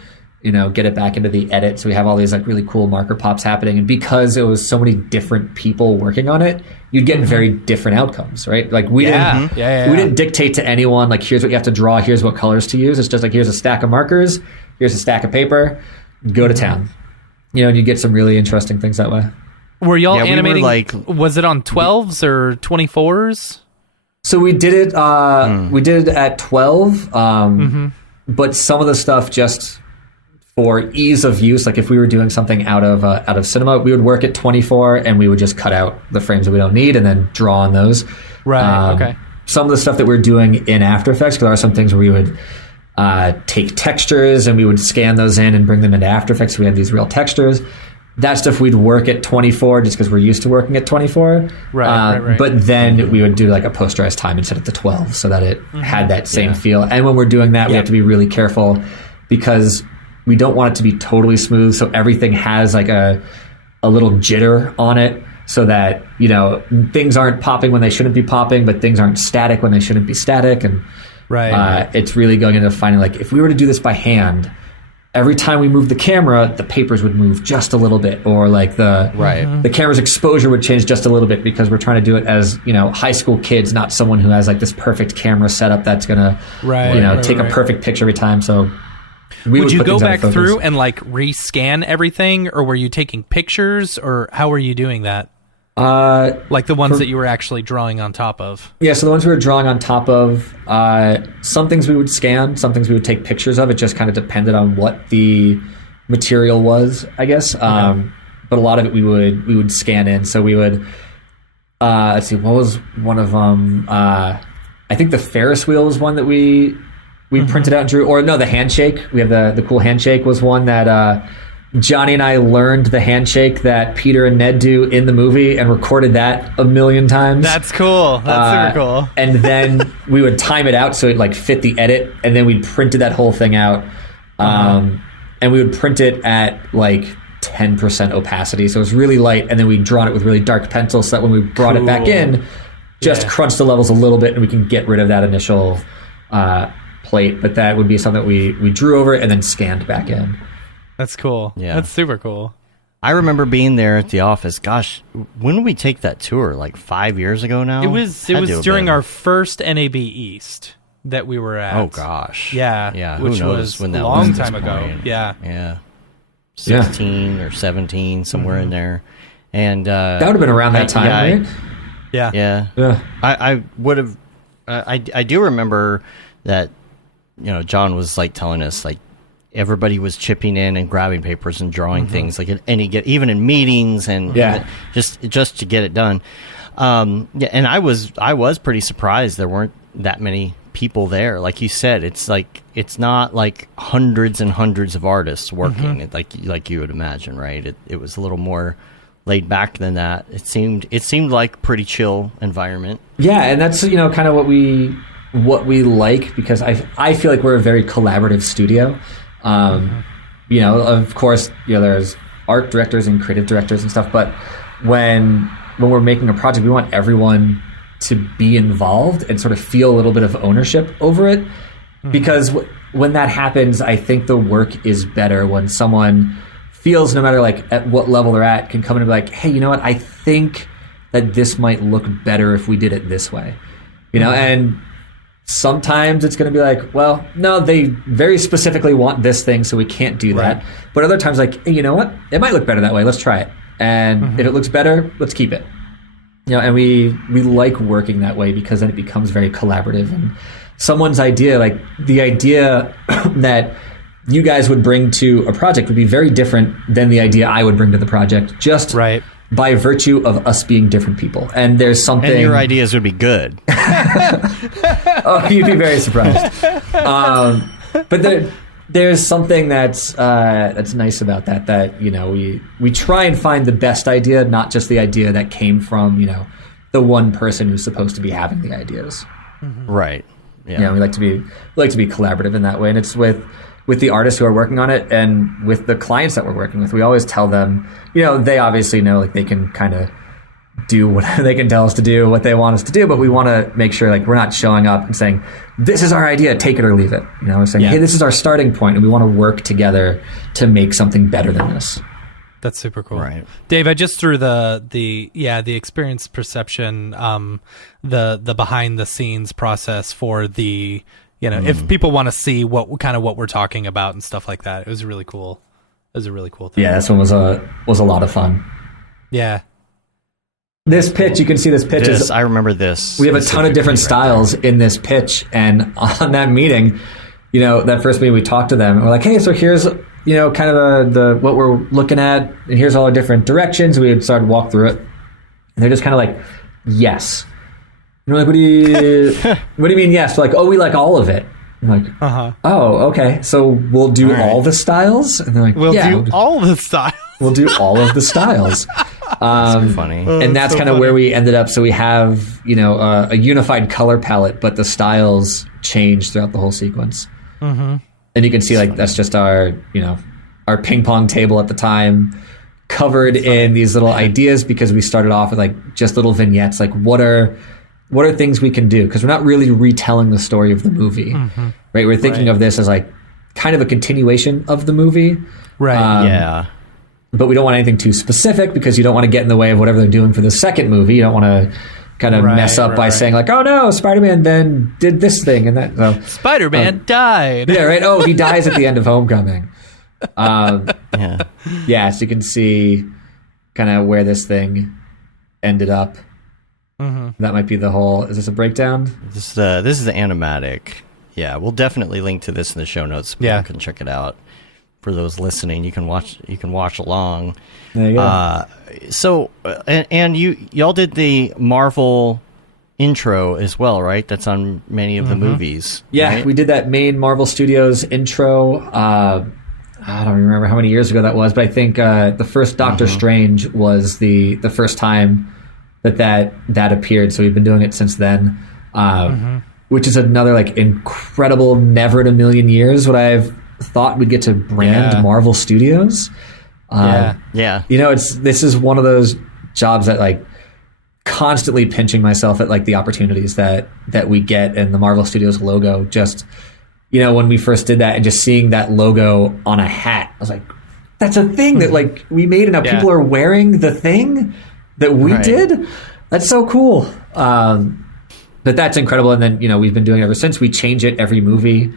get it back into the edit. So we have all these like really cool marker pops happening, and because it was so many different people working on it, you'd get very different outcomes, right? Like we didn't dictate to anyone like, here's what you have to draw, here's what colors to use. It's just like, here's a stack of markers, here's a stack of paper, go to town. And you get some really interesting things that way. Were y'all animating? Was it on 12s or 24s? So we did it. We did it at 12, but some of the stuff just for ease of use. Like if we were doing something out of cinema, we would work at 24, and we would just cut out the frames that we don't need and then draw on those. Right. Okay. Some of the stuff that we're doing in After Effects, because there are some things where we would take textures and we would scan those in and bring them into After Effects. So we had these real textures. that stuff we'd work at 24 just because we're used to working at 24. Right. But then we would do like a posterized time and set it to 12 so that it had that same feel. And when we're doing that, we have to be really careful because we don't want it to be totally smooth. So everything has like a little jitter on it so that, things aren't popping when they shouldn't be popping, but things aren't static when they shouldn't be static. And it's really going into finding like, if we were to do this by hand, every time we move the camera, the papers would move just a little bit, or like the camera's exposure would change just a little bit because we're trying to do it as, high school kids, not someone who has like this perfect camera setup that's going to, take a perfect picture every time. So would you go back through and like rescan everything, or were you taking pictures, or how were you doing that? Like the ones that you were actually drawing on top of. Yeah, so the ones we were drawing on top of, some things we would scan, some things we would take pictures of. It just kind of depended on what the material was, I guess. But a lot of it we would scan in. So we would, let's see, what was one of them? I think the Ferris wheel was one that we printed out and drew. Or no, the handshake. We have the cool handshake was one that Johnny and I learned the handshake that Peter and Ned do in the movie and recorded that a million times. That's cool. That's super cool. And then we would time it out so it like fit the edit, and then we'd printed that whole thing out. And we would print it at like 10% opacity, so it was really light, and then we'd drawn it with really dark pencil so that when we brought it back in, just crunch the levels a little bit and we can get rid of that initial plate. But that would be something that we drew over it and then scanned back in. That's cool. Yeah. That's super cool. I remember being there at the office. Gosh, when did we take that tour? Like 5 years ago now? It was during our first NAB East that we were at. Oh, gosh. Yeah. Yeah. Which Who knows was when that a long was time ago. point. Yeah. Yeah. 16 or 17, somewhere in there. And that would have been around that time, right? Yeah. I would have. I do remember that, John was like telling us like, everybody was chipping in and grabbing papers and drawing things like even in meetings and just to get it done. And I was pretty surprised there weren't that many people there. Like you said, it's not like hundreds and hundreds of artists working like you would imagine, right? It was a little more laid back than that. It seemed like pretty chill environment. Yeah, and that's kind of what we like, because I feel like we're a very collaborative studio. Of course, there's art directors and creative directors and stuff, but when we're making a project, we want everyone to be involved and sort of feel a little bit of ownership over it, because when that happens, I think the work is better when someone feels, no matter like at what level they're at, can come in and be like, hey, you know what, I think that this might look better if we did it this way, and sometimes it's going to be like, well, no, they very specifically want this thing, so we can't do that. But other times, like, hey, you know what? It might look better that way. Let's try it. And if it looks better, let's keep it. And we like working that way because then it becomes very collaborative. And someone's idea, like the idea that you guys would bring to a project would be very different than the idea I would bring to the project. Just by virtue of us being different people. And there's something... And your ideas would be good. Oh, you'd be very surprised. But there's something that's nice about that we try and find the best idea, not just the idea that came from, the one person who's supposed to be having the ideas. Right. Yeah. We like to be collaborative in that way. And it's with the artists who are working on it and with the clients that we're working with. We always tell them, they obviously know like they can kind of do what they can tell us to do, what they want us to do, but we want to make sure like we're not showing up and saying, this is our idea, take it or leave it. We're saying, hey, this is our starting point, and we want to work together to make something better than this. That's super cool. Right. Dave, I just threw the experience perception, the behind the scenes process for the, if people want to see what we're talking about and stuff like that. It was really cool. It was a really cool thing. Yeah, this one was a lot of fun. Yeah. This pitch, you can see this pitch is... I remember this. We have a ton of different styles in this pitch, and on that meeting, that first meeting, we talked to them, and we're like, hey, so here's, kind of the what we're looking at, and here's all the different directions. We had started to walk through it, and they're just kind of like, yes. And we're like, what do you mean yes? They're like, oh, we like all of it. I'm like, oh, okay, so we'll do all the styles? And they're like, we'll do all the styles. We'll do all of the styles. Funny. And that's so kind of funny. where we ended up. So we have, a unified color palette, but the styles change throughout the whole sequence. Mm-hmm. And you can see that's just our ping pong table at the time, covered in these little ideas, because we started off with just little vignettes. Like what are things we can do? Because we're not really retelling the story of the movie, right? We're thinking of this as kind of a continuation of the movie. Right. Yeah. But we don't want anything too specific, because you don't want to get in the way of whatever they're doing for the second movie. You don't want to kind of mess up by saying oh no, Spider-Man then did this thing and that. So, Spider-Man died. yeah, right. Oh, he dies at the end of Homecoming. Yeah. So you can see kind of where this thing ended up. That might be the whole. Is this a breakdown? This is the animatic. Yeah, we'll definitely link to this in the show notes. Yeah. You can check it out. For those listening, you can watch along. There you go. So, and y'all did the Marvel intro as well, right? That's on many of the movies. Yeah, right? we did that main Marvel Studios intro. I don't remember how many years ago that was, but I think the first Doctor Strange was the first time that appeared. So we've been doing it since then, which is another incredible, never in a million years what I've thought we'd get to brand Marvel Studios. Yeah. This is one of those jobs that constantly pinching myself at the opportunities that we get, and the Marvel Studios logo. Just when we first did that and just seeing that logo on a hat, I was like, that's a thing that we made, and now people are wearing the thing that we did. That's so cool. But that's incredible. And then we've been doing it ever since. We change it every movie.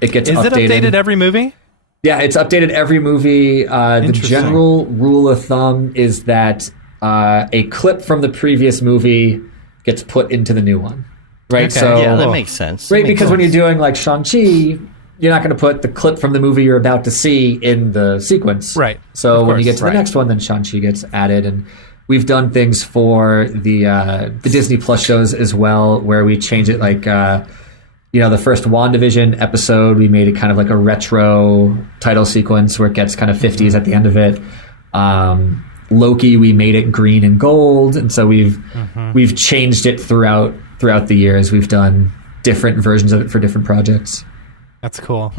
It gets Is updated. it updated every movie? Yeah, it's updated every movie. The general rule of thumb is that a clip from the previous movie gets put into the new one, right? Okay, So Yeah, that makes sense. right, because when you're doing Shang-Chi, you're not going to put the clip from the movie you're about to see in the sequence. Right. So Of when you course. get to the next one, then Shang-Chi gets added. And we've done things for the Disney Plus shows as well, where we change it the first WandaVision episode, we made it kind of like a retro title sequence where it gets kind of 50s at the end of it. Loki, we made it green and gold, and so we've changed it throughout the years. We've done different versions of it for different projects. That's cool.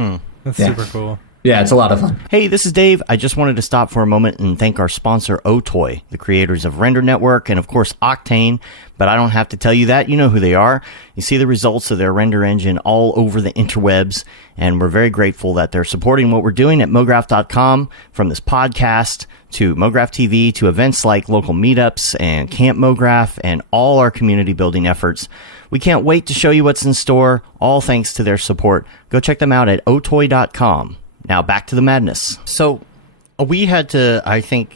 That's Yeah. super cool. Yeah, it's a lot of fun. Hey, this is Dave. I just wanted to stop for a moment and thank our sponsor, Otoy, the creators of Render Network and, of course, Octane. But I don't have to tell you that. You know who they are. You see the results of their render engine all over the interwebs, and we're very grateful that they're supporting what we're doing at Mograph.com, from this podcast to Mograph TV to events like local meetups and Camp Mograph and all our community building efforts. We can't wait to show you what's in store, all thanks to their support. Go check them out at otoy.com. Now back to the madness. So we had to, I think,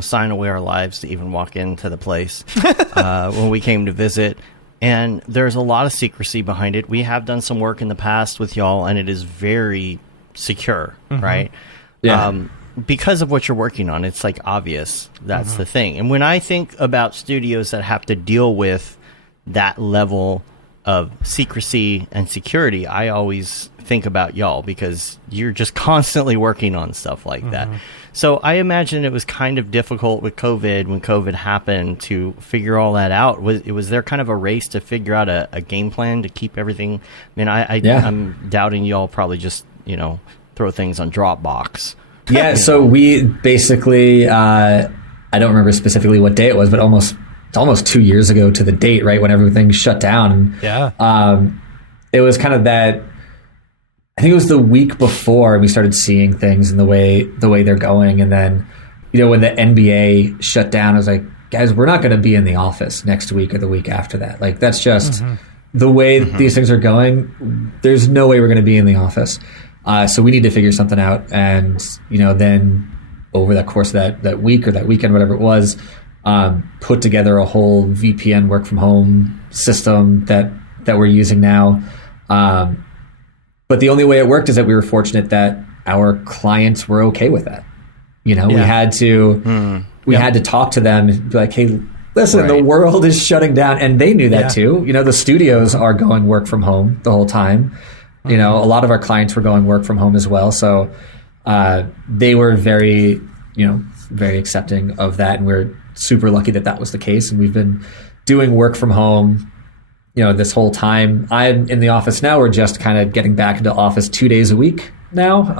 sign away our lives to even walk into the place when we came to visit. And there's a lot of secrecy behind it. We have done some work in the past with y'all, and it is very secure, right? Yeah. Because of what you're working on, it's obvious that's the thing. And when I think about studios that have to deal with that level of secrecy and security, I always think about y'all, because you're just constantly working on stuff like that. So I imagine it was kind of difficult with COVID, when COVID happened, to figure all that out. Was there kind of a race to figure out a game plan to keep everything? I mean, I'm doubting y'all probably just, throw things on Dropbox. Yeah, so we basically, I don't remember specifically what day it was, but it's almost 2 years ago to the date, right, when everything shut down. Yeah. It was kind of that, I think it was the week before we started seeing things and the way they're going. And then, when the NBA shut down, I was like, guys, we're not going to be in the office next week or the week after that. That's just the way these things are going. There's no way we're going to be in the office. So we need to figure something out. And, then over the course of that week or that weekend, whatever it was, put together a whole VPN work from home system that we're using now. But the only way it worked is that we were fortunate that our clients were okay with that. We had to had to talk to them and be like, hey, listen, the world is shutting down. And they knew that too. The studios are going work from home the whole time. A lot of our clients were going work from home as well. So they were very, very accepting of that, and we're super lucky that that was the case. And we've been doing work from home, this whole time. I'm in the office now. We're just kind of getting back into office 2 days a week now,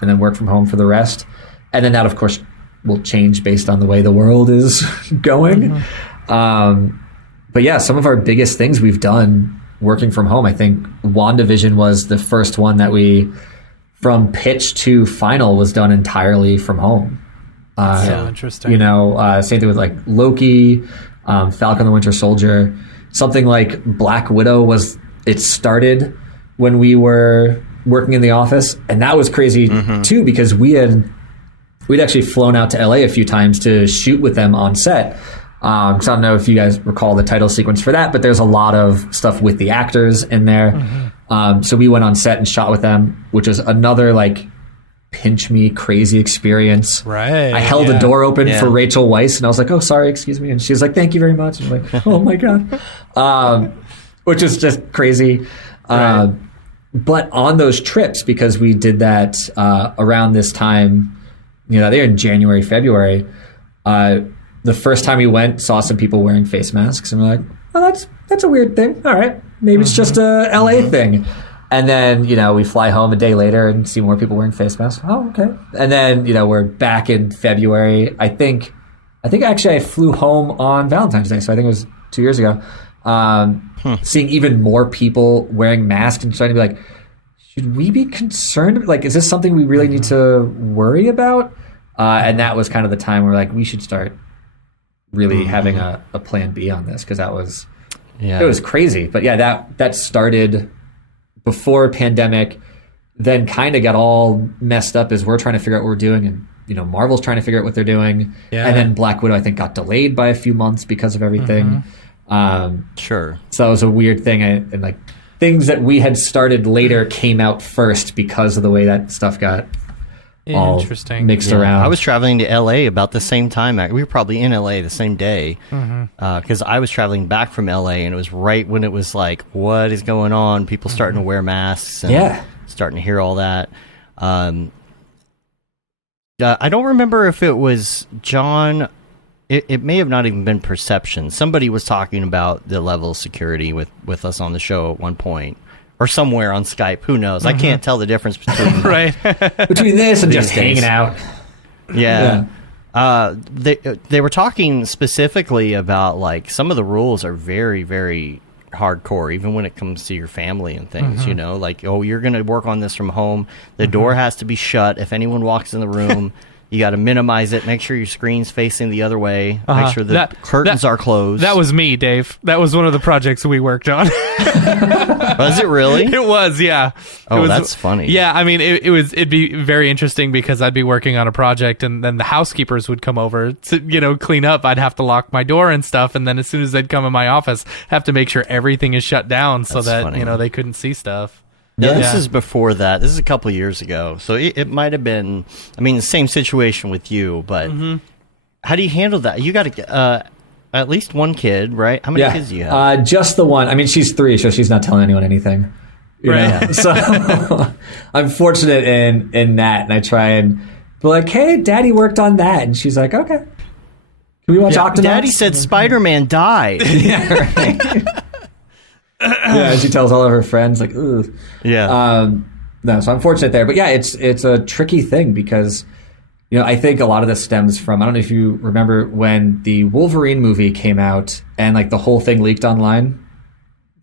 and then work from home for the rest. And then that, of course, will change based on the way the world is going. But yeah, some of our biggest things we've done working from home. I think WandaVision was the first one that we, from pitch to final, was done entirely from home. So interesting. Same thing with like Loki, Falcon the Winter Soldier. Something like Black Widow it started when we were working in the office, and that was crazy too, because we'd actually flown out to LA a few times to shoot with them on set. So I don't know if you guys recall the title sequence for that, but there's a lot of stuff with the actors in there. So we went on set and shot with them, which was another like pinch me crazy experience. Right. I held a door open for Rachel Weisz, and I was like, "Oh, sorry, excuse me," and she's like, "Thank you very much." And I'm like, "Oh my god," which is just crazy. Right. But on those trips, because we did that around this time, they're in January, February. The first time we went, saw some people wearing face masks, and we're like, "Oh, that's a weird thing. All right, maybe it's just a LA thing." And then, we fly home a day later and see more people wearing face masks. Oh, okay. And then, we're back in February. I think actually I flew home on Valentine's Day, so I think it was 2 years ago. Seeing even more people wearing masks and trying to be like, should we be concerned? Like, is this something we really need to worry about? And that was kind of the time where like we should start really having a plan B on this, because it was crazy. But yeah, that started before pandemic, then kind of got all messed up as we're trying to figure out what we're doing, and Marvel's trying to figure out what they're doing. And then Black Widow, I think, got delayed by a few months because of everything. Sure. So that was a weird thing, and like things that we had started later came out first because of the way that stuff got all mixed around. I was traveling to LA about the same time. We were probably in LA the same day, because I was traveling back from LA, and it was right when it was like, what is going on? People starting to wear masks and starting to hear all that. I don't remember if it was John. It may have not even been Perception. Somebody was talking about the level of security with us on the show at one point. Or somewhere on Skype, who knows? I can't tell the difference between between this and just hanging out. Yeah. They were talking specifically about like some of the rules are very, very hardcore, even when it comes to your family and things. Like, oh, you're going to work on this from home. The door has to be shut. If anyone walks in the room, you got to minimize it. Make sure your screen's facing the other way. Make sure the curtains are closed. That was me, Dave. That was one of the projects we worked on. Was it really? It was, yeah. Oh, that's funny. Yeah, I mean, it'd be very interesting because I'd be working on a project, and then the housekeepers would come over to, clean up. I'd have to lock my door and stuff, and then as soon as they'd come in my office, have to make sure everything is shut down so that funny. They couldn't see stuff. No, this is before that. This is a couple of years ago. So it might have been, the same situation with you, but how do you handle that? You got at least one kid, right? How many kids do you have? Just the one. I mean, she's 3, so she's not telling anyone anything. Right. So I'm fortunate in that, and I try and be like, hey, Daddy worked on that. And she's like, okay. Can we watch Octonauts? Daddy said Spider-Man died. Yeah, right. Yeah, and she tells all of her friends, like, ugh. Yeah. No, so I'm fortunate there. But yeah, it's a tricky thing because, I think a lot of this stems from, I don't know if you remember when the Wolverine movie came out and like the whole thing leaked online. Do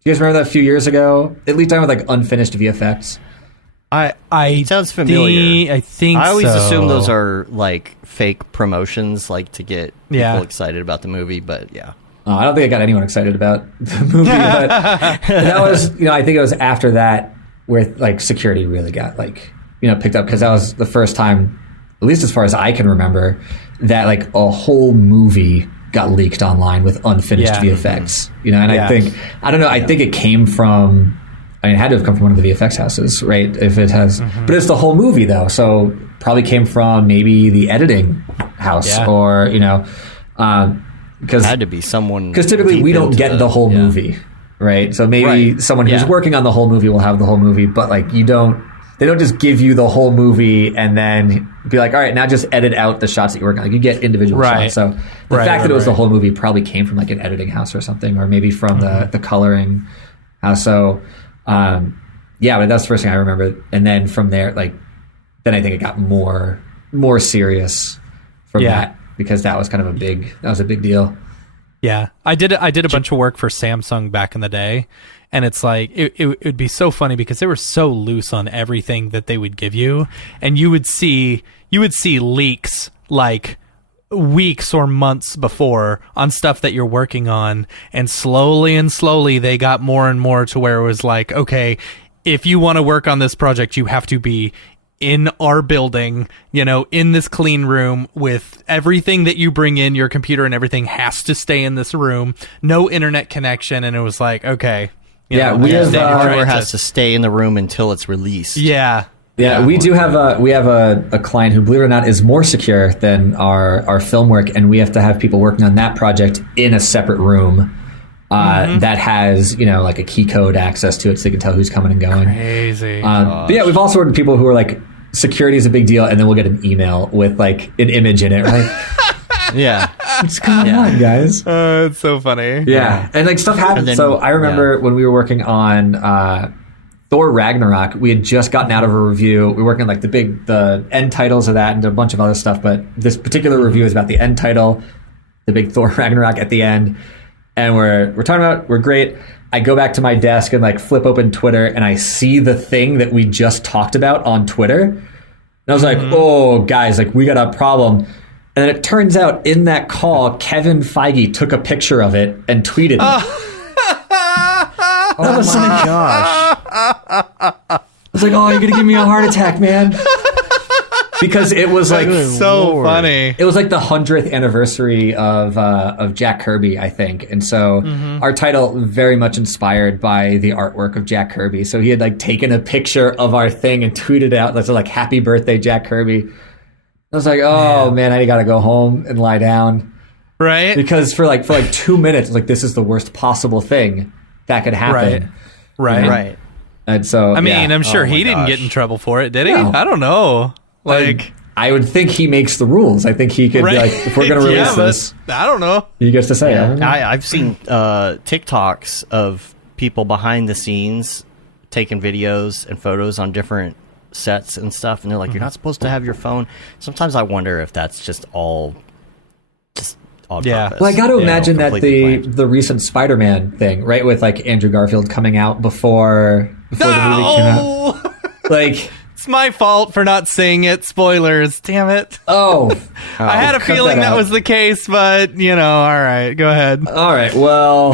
you guys remember that a few years ago? It leaked on with like unfinished VFX. It sounds familiar. I think I always assume those are like fake promotions, like to get people excited about the movie, but yeah. I don't think I got anyone excited about the movie, but that was, I think it was after that where like security really got like, picked up, because that was the first time, at least as far as I can remember, that like a whole movie got leaked online with unfinished VFX. And I think, I don't know, I think it came from, it had to have come from one of the VFX houses, right? If it has, but it's the whole movie though, so probably came from maybe the editing house or, because had to be someone, because typically we don't get the whole movie, right? So maybe someone who's working on the whole movie will have the whole movie, but like you don't they don't just give you the whole movie and then be like, all right, now just edit out the shots that you're working on. Like, you get individual shots. So the fact that it was the whole movie probably came from like an editing house or something, or maybe from the coloring house. So but that's the first thing I remember. And then from there, like, then I think it got more serious from that, because that was kind of a big deal. Yeah, I did a bunch of work for Samsung back in the day, and it's like it would be so funny because they were so loose on everything that they would give you, and you would see leaks like weeks or months before on stuff that you're working on, and slowly they got more and more to where it was like, okay, if you want to work on this project, you have to be in our building, in this clean room with everything that you bring in, your computer and everything has to stay in this room, no internet connection. And it was like, okay. We have hardware has to stay in the room until it's released. Yeah. We do have a client who, believe it or not, is more secure than our film work, and we have to have people working on that project in a separate room that has, like a key code access to it, so they can tell who's coming and going. Crazy. But yeah, we've also worked with people who are like, security is a big deal, and then we'll get an email with like an image in it, right? Yeah. What's going on, guys? It's so funny. Yeah. And like stuff happened. Then, so I remember when we were working on Thor Ragnarok, we had just gotten out of a review. We were working on like the end titles of that and a bunch of other stuff, but this particular review is about the end title, the big Thor Ragnarok at the end. And we're talking about, we're great. I go back to my desk and like flip open Twitter, and I see the thing that we just talked about on Twitter. And I was like, oh, guys, like, we got a problem. And then it turns out in that call, Kevin Feige took a picture of it and tweeted it. Oh my gosh. I was like, oh, you're going to give me a heart attack, man. Because it was like so funny. It was like the 100th anniversary of Jack Kirby, I think, and so our title very much inspired by the artwork of Jack Kirby. So he had like taken a picture of our thing and tweeted out like "Happy Birthday, Jack Kirby." I was like, oh man, I gotta go home and lie down, right? Because for like 2 minutes, like, this is the worst possible thing that could happen, right. And so I mean, I'm sure he didn't get in trouble for it, did he? No. I don't know. Like, I would think he makes the rules. I think he could be like, if we're going to release this, I don't know. He gets to say it. I've seen TikToks of people behind the scenes taking videos and photos on different sets and stuff, and they're like, you're not supposed to have your phone. Sometimes I wonder if that's just all on purpose. Well, I got to imagine that planned. the recent Spider-Man thing, right, with like Andrew Garfield coming out before the movie came out. Like, it's my fault for not saying it. Spoilers. Damn it. I had a feeling that was the case, but, all right. Go ahead. All right. Well,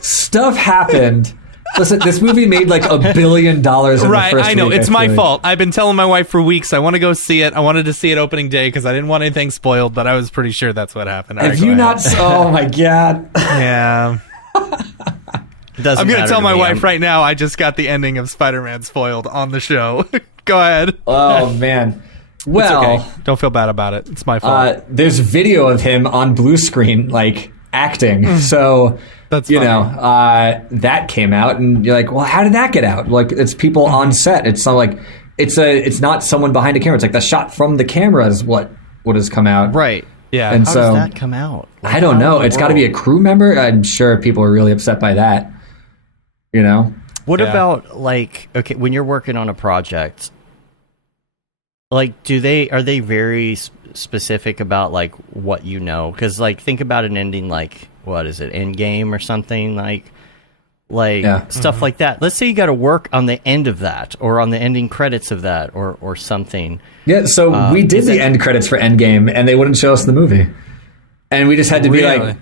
stuff happened. Listen, this movie made like $1 billion in the first week. I know. It's my fault. I've been telling my wife for weeks I want to go see it. I wanted to see it opening day because I didn't want anything spoiled, but I was pretty sure that's what happened. Have you not? Oh, my God. Yeah. I'm going to tell my wife right now I just got the ending of Spider-Man spoiled on the show. Go ahead. Oh, man. Well, it's okay. Don't feel bad about it. It's my fault. There's video of him on blue screen, like, acting. So, that's that came out, and you're like, well, how did that get out? Like, it's people on set. It's not like it's not someone behind a camera. It's like the shot from the camera is what has come out. Right. Yeah. And how so does that come out? Like, I don't know. It's got to be a crew member. I'm sure people are really upset by that. What about, like, okay, when you're working on a project, like, are they very specific about, like, what you know? Because, like, think about an ending, like, what is it, Endgame or something, like stuff like that. Let's say you got to work on the end of that, or on the ending credits of that, or something. Yeah, so we did the end credits for Endgame, and they wouldn't show us the movie. And we just had to be like,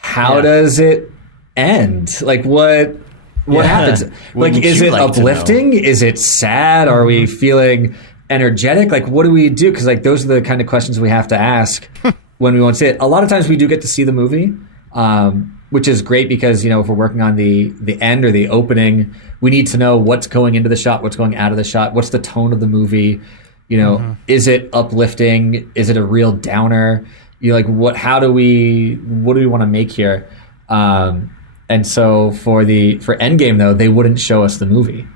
how does it end? Like, what happens? Like, is it uplifting? Is it sad? Are we feeling energetic? Like, what do we do? Because, like, those are the kind of questions we have to ask when we want to see it. A lot of times we do get to see the movie, which is great because, if we're working on the end or the opening, we need to know what's going into the shot, what's going out of the shot, what's the tone of the movie. Is it uplifting? Is it a real downer? Like, what do we want to make here? And so for Endgame, though, they wouldn't show us the movie.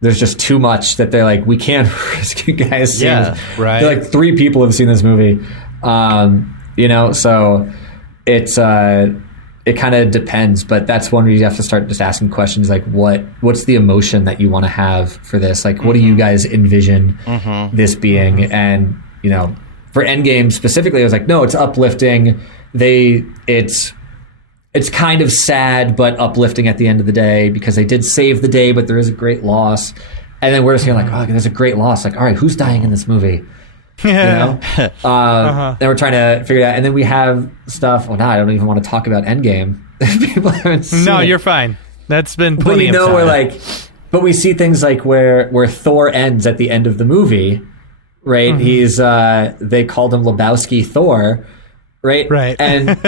there's just too much that they're like, we can't risk you guys seeing this. right. They're like 3 people have seen this movie. So it's it kind of depends, but that's one where you have to start just asking questions like what's the emotion that you want to have for this? Like, what do you guys envision this being? And, for Endgame specifically, I was like, no, it's uplifting. It's kind of sad, but uplifting at the end of the day because they did save the day, but there is a great loss. And then we're just like, oh, there's a great loss. Like, all right, who's dying in this movie? Then we're trying to figure it out. And then we have stuff. Well, now I don't even want to talk about Endgame. People haven't seen it. You're fine. That's been plenty of time. We're like, but we see things like where Thor ends at the end of the movie, right? He's they called him Lebowski Thor, right? Right. And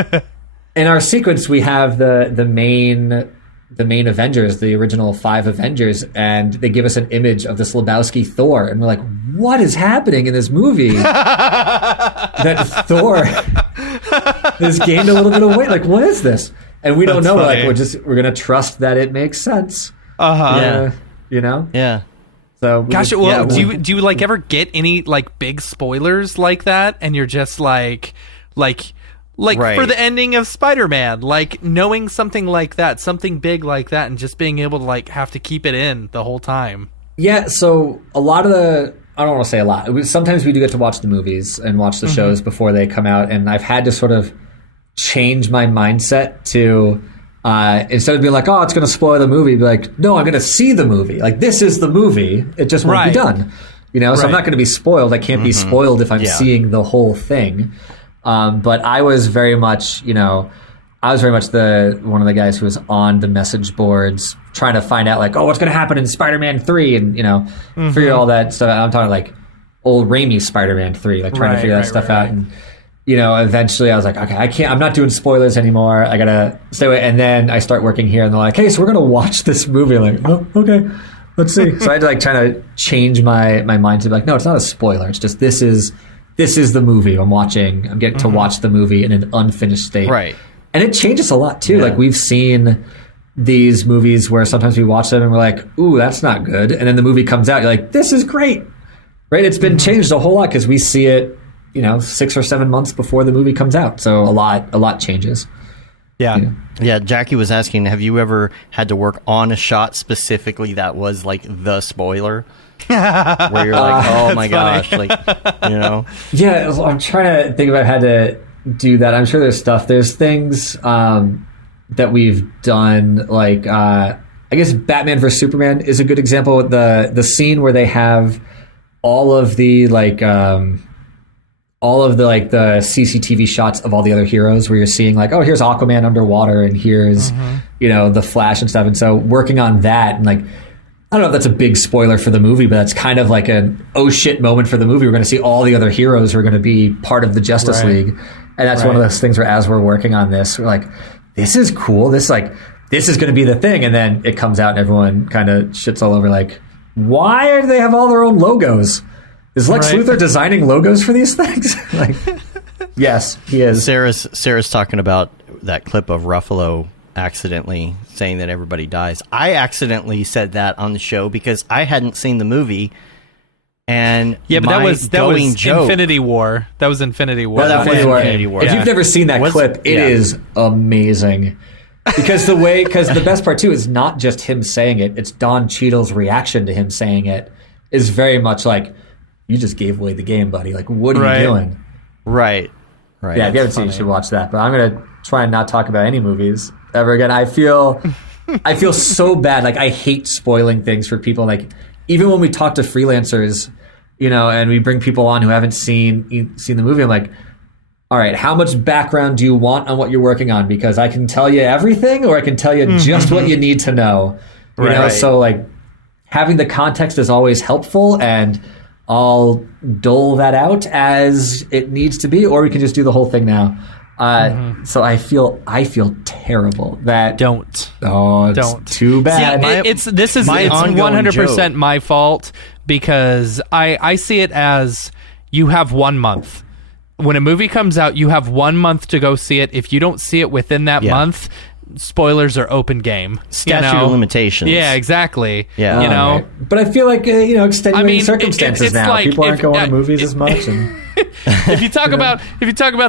in our sequence, we have the main Avengers, the original 5 Avengers, and they give us an image of this Lebowski Thor, and we're like, what is happening in this movie? That Thor has gained a little bit of weight. Like, what is this? And we don't know. Funny. Like, we're gonna trust that it makes sense. Yeah. Yeah. So do you like ever get any like big spoilers like that, and you're just like Right. for the ending of Spider-Man, like knowing something like that, something big like that, and just being able to like have to keep it in the whole time. Yeah, so a lot of I don't want to say a lot. Sometimes we do get to watch the movies and watch the shows before they come out, and I've had to sort of change my mindset to instead of being like, oh, it's going to spoil the movie, be like, no, I'm going to see the movie. Like, this is the movie. It just won't be done. So I'm not going to be spoiled. I can't be spoiled if I'm seeing the whole thing. But I was very much, one of the guys who was on the message boards trying to find out like, oh, what's going to happen in Spider-Man 3 and, figure all that stuff out. I'm talking like old Raimi Spider-Man 3, like trying to figure that stuff out. And, eventually I was like, okay, I'm not doing spoilers anymore. I got to stay away. And then I start working here and they're like, hey, so we're going to watch this movie. I'm like, oh, okay, let's see. So I had to like trying to change my mind to be like, no, it's not a spoiler. It's just, this is the movie I'm watching. I'm getting to watch the movie in an unfinished state. Right. And it changes a lot too. Yeah. Like we've seen these movies where sometimes we watch them and we're like, ooh, that's not good. And then the movie comes out, you're like, this is great. Right? It's been changed a whole lot because we see it, 6 or 7 months before the movie comes out. So a lot changes. Yeah. Yeah, Jackie was asking, have you ever had to work on a shot specifically that was like the spoiler? Where you're like, oh my gosh, like, Yeah, I'm trying to think if I've had to do that. I'm sure there's things that we've done, like I guess Batman vs Superman is a good example. The scene where they have all of the the CCTV shots of all the other heroes, where you're seeing like, oh, here's Aquaman underwater and here's the Flash and stuff. And so working on that, and like, I don't know if that's a big spoiler for the movie, but that's kind of like an oh shit moment for the movie. We're going to see all the other heroes who are going to be part of the Justice League. And that's one of those things where as we're working on this, we're like, this is cool. This is going to be the thing. And then it comes out and everyone kind of shits all over like, why do they have all their own logos? Is Lex Luthor designing logos for these things? Like, yes, he is. Sarah's talking about that clip of Ruffalo accidentally saying that everybody dies. I accidentally said that on the show because I hadn't seen the movie. And but that was Infinity War. That was Infinity War. Infinity War. If you've never seen that clip, it is amazing. Because the best part too is not just him saying it, it's Don Cheadle's reaction to him saying it is very much like, you just gave away the game, buddy. Like, what are you doing? Right. Yeah, if you haven't seen it, you should watch that. But I'm going to try and not talk about any movies ever again. I feel so bad. Like, I hate spoiling things for people. Like, even when we talk to freelancers, and we bring people on who haven't seen the movie, I'm like, all right, how much background do you want on what you're working on? Because I can tell you everything, or I can tell you just what you need to know. You know? So, like, having the context is always helpful, and I'll dole that out as it needs to be, or we can just do the whole thing now. So I feel terrible that don't too bad. Yeah, it's 100% my fault, because I see it as you have 1 month. When a movie comes out, you have 1 month to go see it. If you don't see it within that month, spoilers are open game. Statute of limitations. Yeah, exactly. Yeah. You know? Right. But I feel like, extenuating circumstances it's now. like People aren't going to movies as much. And, if you talk about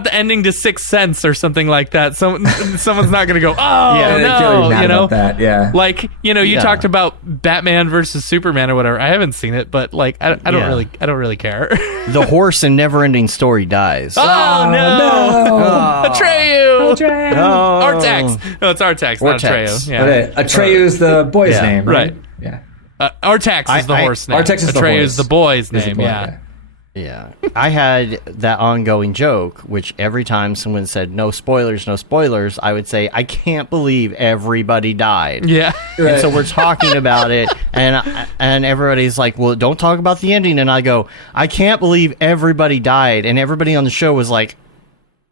the ending to Sixth Sense or something like that, someone's not going to go, oh they're no, mad about that, yeah. Like, you talked about Batman versus Superman or whatever. I haven't seen it, but like I don't really care. The horse in Neverending Story dies. Oh no! Atreyu. No. Artax. No, it's Artax, not Vortex. Atreyu. Yeah. Atreyu's the boy's name, right? Right. Yeah. Artax is the horse name. Artax is the Atreyu horse. is the boy's Is the name. boy, Yeah. Yeah. I had that ongoing joke, which every time someone said, no spoilers, I would say, I can't believe everybody died. Yeah. And so we're talking about it, and everybody's like, well, don't talk about the ending. And I go, I can't believe everybody died. And everybody on the show was like,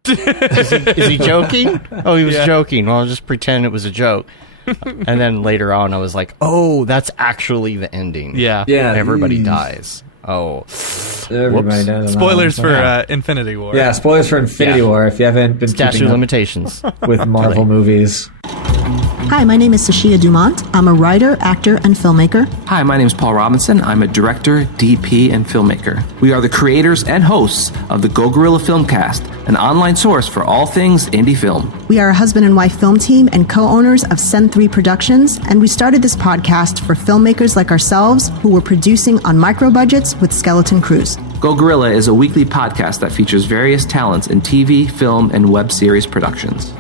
is he joking? Oh, he was joking. Well, I'll just pretend it was a joke. And then later on, I was like, oh, that's actually the ending. Yeah. Yeah. Everybody dies. Oh. Everybody does. Spoilers for Infinity War. Yeah, spoilers for Infinity War if you haven't been Statute keeping of up limitations. with Marvel movies. Hi, my name is Sashia Dumont. I'm a writer, actor, and filmmaker. Hi, my name is Paul Robinson. I'm a director, DP, and filmmaker. We are the creators and hosts of the Go Gorilla Filmcast, an online source for all things indie film. We are a husband and wife film team and co-owners of Send 3 Productions, and we started this podcast for filmmakers like ourselves who were producing on micro budgets with skeleton crews. Go Gorilla is a weekly podcast that features various talents in TV, film, and web series productions.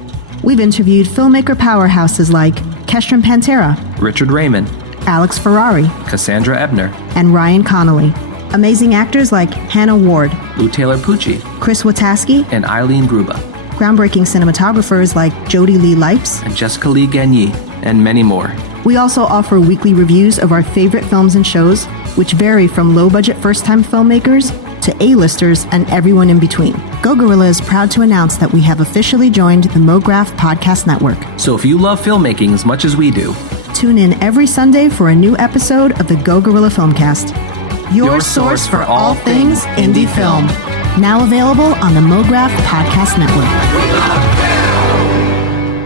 We've interviewed filmmaker powerhouses like Kestrin Pantera, Richard Raymond, Alex Ferrari, Cassandra Ebner, and Ryan Connolly. Amazing actors like Hannah Ward, Lou Taylor Pucci, Chris Wataski, and Eileen Bruba, groundbreaking cinematographers like Jody Lee Lipes, and Jessica Lee Gagné, and many more. We also offer weekly reviews of our favorite films and shows, which vary from low-budget first-time filmmakers to A-listers and everyone in between. Go Gorilla is proud to announce that we have officially joined the Mograph Podcast Network. So if you love filmmaking as much as we do, Tune in every Sunday for a new episode of the Go Gorilla Filmcast, your source for all things indie film. Now available on the Mograph Podcast Network.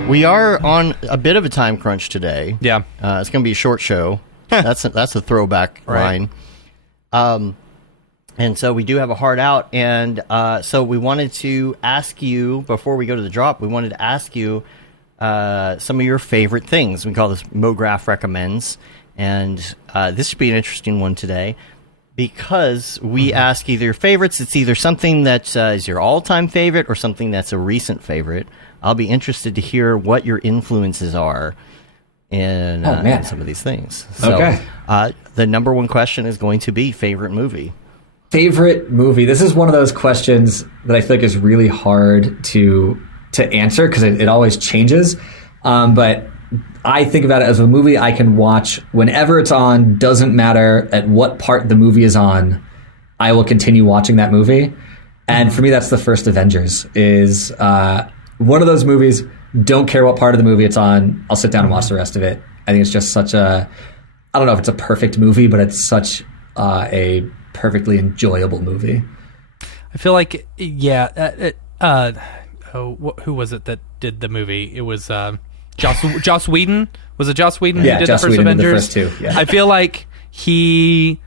We are on a bit of a time crunch today. Yeah. It's going to be a short show. That's a throwback line. And so we do have a hard out. And so we wanted to ask you, before we go to the drop, we wanted to ask you some of your favorite things. We call this Mograph Recommends. And this should be an interesting one today because we ask either favorites. It's either something that is your all-time favorite or something that's a recent favorite. I'll be interested to hear what your influences are in some of these things. So, Okay. The number one question is going to be favorite movie. Favorite movie. This is one of those questions that I feel like is really hard to answer because it always changes. But I think about it as a movie I can watch whenever it's on, doesn't matter at what part the movie is on, I will continue watching that movie. And for me, that's the first Avengers is one of those movies, don't care what part of the movie it's on, I'll sit down and watch the rest of it. I think it's just such a, I don't know if it's a perfect movie, but it's such a perfectly enjoyable movie. I feel like, who was it that did the movie? It was Joss Whedon. Was it Joss Whedon who did Joss the first Whedon did Avengers? the first two. Yeah. I feel like he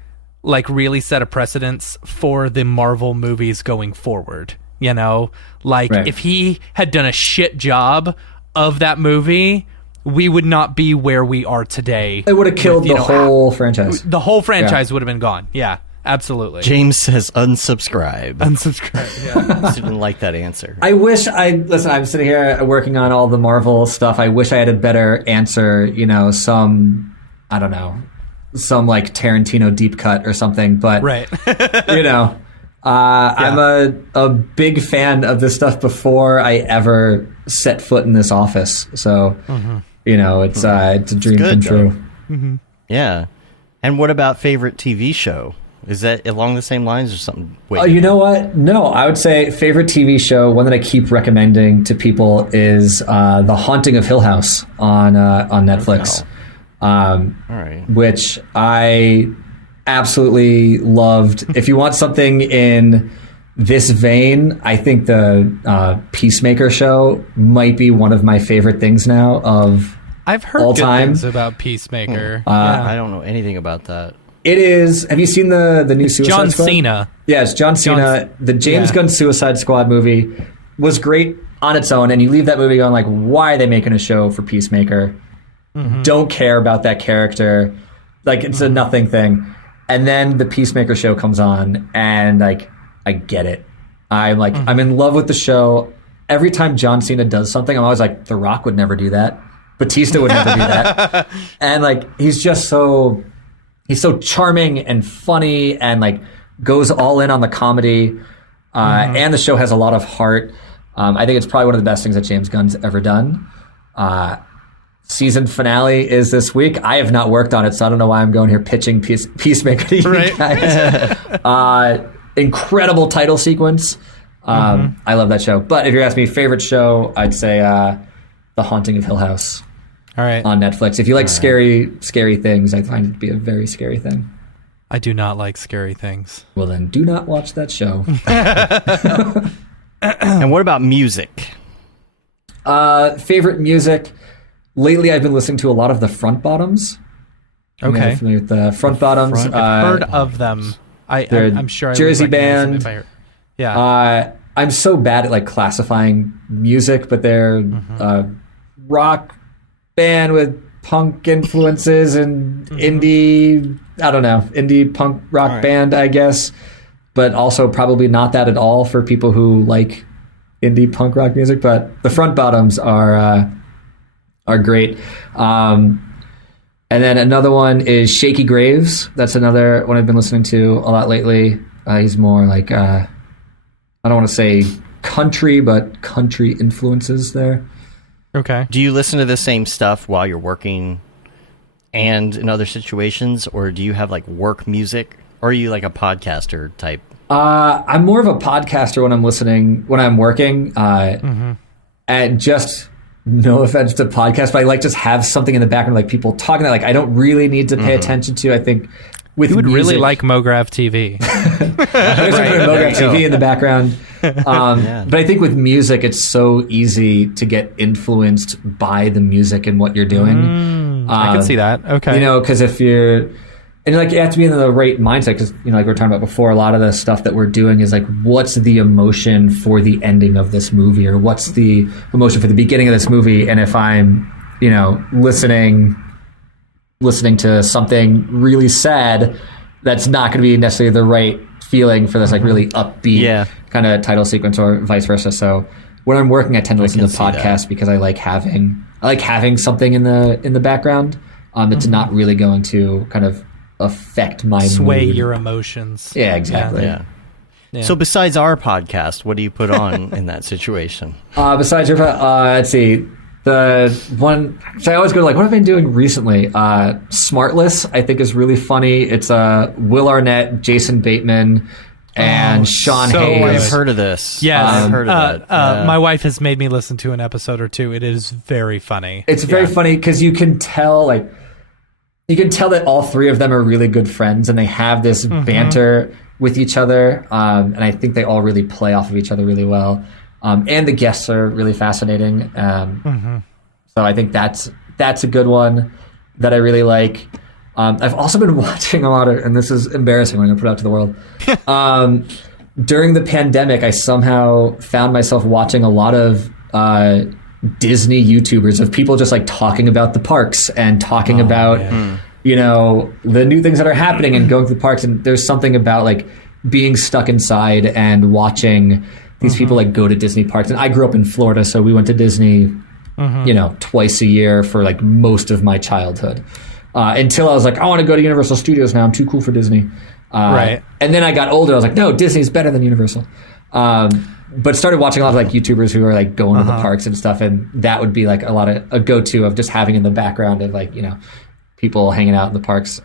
really set a precedence for the Marvel movies going forward. You know, if he had done a shit job of that movie, we would not be where we are today. It would have killed the whole franchise. The whole franchise would have been gone. Yeah, absolutely. James says unsubscribe. Unsubscribe. Yeah. Didn't like that answer. I wish I'm sitting here working on all the Marvel stuff. I wish I had a better answer, some like Tarantino deep cut or something, but right. I'm a big fan of this stuff before I ever set foot in this office. So, it's a dream come true. Mm-hmm. Yeah. And what about favorite TV show? Is that along the same lines or something? You know what? No, I would say favorite TV show, one that I keep recommending to people is The Haunting of Hill House on Netflix. All right. Which I absolutely loved. If you want something in this vein, I think the Peacemaker show might be one of my favorite things now of I've heard all good time. things about Peacemaker. I don't know anything about that. It is. Have you seen the new Suicide John Squad? Cena. Yeah, it's John Cena. The James Gunn Suicide Squad movie was great on its own, and you leave that movie going like, why are they making a show for Peacemaker? Don't care about that character. Like, it's a nothing thing. And then the Peacemaker show comes on, and like, I get it. I'm like, I'm in love with the show. Every time John Cena does something, I'm always like, The Rock would never do that. Batista would never do that. And like, he's so charming and funny, and like goes all in on the comedy. And the show has a lot of heart. I think it's probably one of the best things that James Gunn's ever done. Season finale is this week. I have not worked on it, so I don't know why I'm going here pitching Peacemaker to you guys. Incredible title sequence. I love that show. But if you're asking me favorite show, I'd say The Haunting of Hill House. All right. On Netflix. If you like scary things, I find it to be a very scary thing. I do not like scary things. Well, then do not watch that show. And what about music? Favorite music. Lately, I've been listening to a lot of the Front Bottoms. Okay. I'm familiar with the Front Bottoms. I've heard of them. I'm sure I Jersey would recognize them band. if I heard. Yeah. I'm so bad at like classifying music, but they're rock band with punk influences and indie punk rock band, I guess, but also probably not that at all for people who like indie punk rock music. But the Front Bottoms are great. And then another one is Shaky Graves. That's another one I've been listening to a lot lately. He's more like I don't want to say country, but country influences there. Okay. Do you listen to the same stuff while you're working and in other situations, or do you have like work music, or are you like a podcaster type? I'm more of a podcaster when I'm working. And just no offense to podcasts, but I like just have something in the background, like people talking that like I don't really need to pay attention to. I think with you would music, really like Mograph TV. There's Mograph TV in the background. But I think with music, it's so easy to get influenced by the music and what you're doing. I can see that. Okay. You know, because if you're, and like you have to be in the right mindset, because you know, like we were talking about before, a lot of the stuff that we're doing is like, what's the emotion for the ending of this movie, or what's the emotion for the beginning of this movie? And if I'm, you know, listening to something really sad, that's not going to be necessarily the right feeling for this like really upbeat kind of title sequence, or vice versa. So when I'm working, I tend to listen to podcasts because I like having something in the background that's not really going to kind of affect my sway mood. your emotions. Yeah, exactly. Yeah. So besides our podcast, what do you put on in that situation? Besides your let's see. The one, so I always go to like, what have I been doing recently? Smartless, I think, is really funny. It's Will Arnett, Jason Bateman, and Sean Hayes. I've heard of this. Yes, I've heard of that. My wife has made me listen to an episode or two. It is very funny. It's very funny because you can tell that all three of them are really good friends, and they have this banter with each other. And I think they all really play off of each other really well. And the guests are really fascinating. So I think that's a good one that I really like. I've also been watching a lot of, and this is embarrassing when I put it out to the world. During the pandemic, I somehow found myself watching a lot of Disney YouTubers of people just like talking about the parks and talking about, you know, the new things that are happening and going through the parks. And there's something about like being stuck inside and watching these people like go to Disney parks. And I grew up in Florida, so we went to Disney, you know, twice a year for like most of my childhood. Until I was like, I want to go to Universal Studios now. I'm too cool for Disney. Right. And then I got older. I was like, no, Disney's better than Universal. But started watching a lot of like YouTubers who are like going to the parks and stuff. And that would be like a go-to of just having in the background of like, you know, people hanging out in the parks.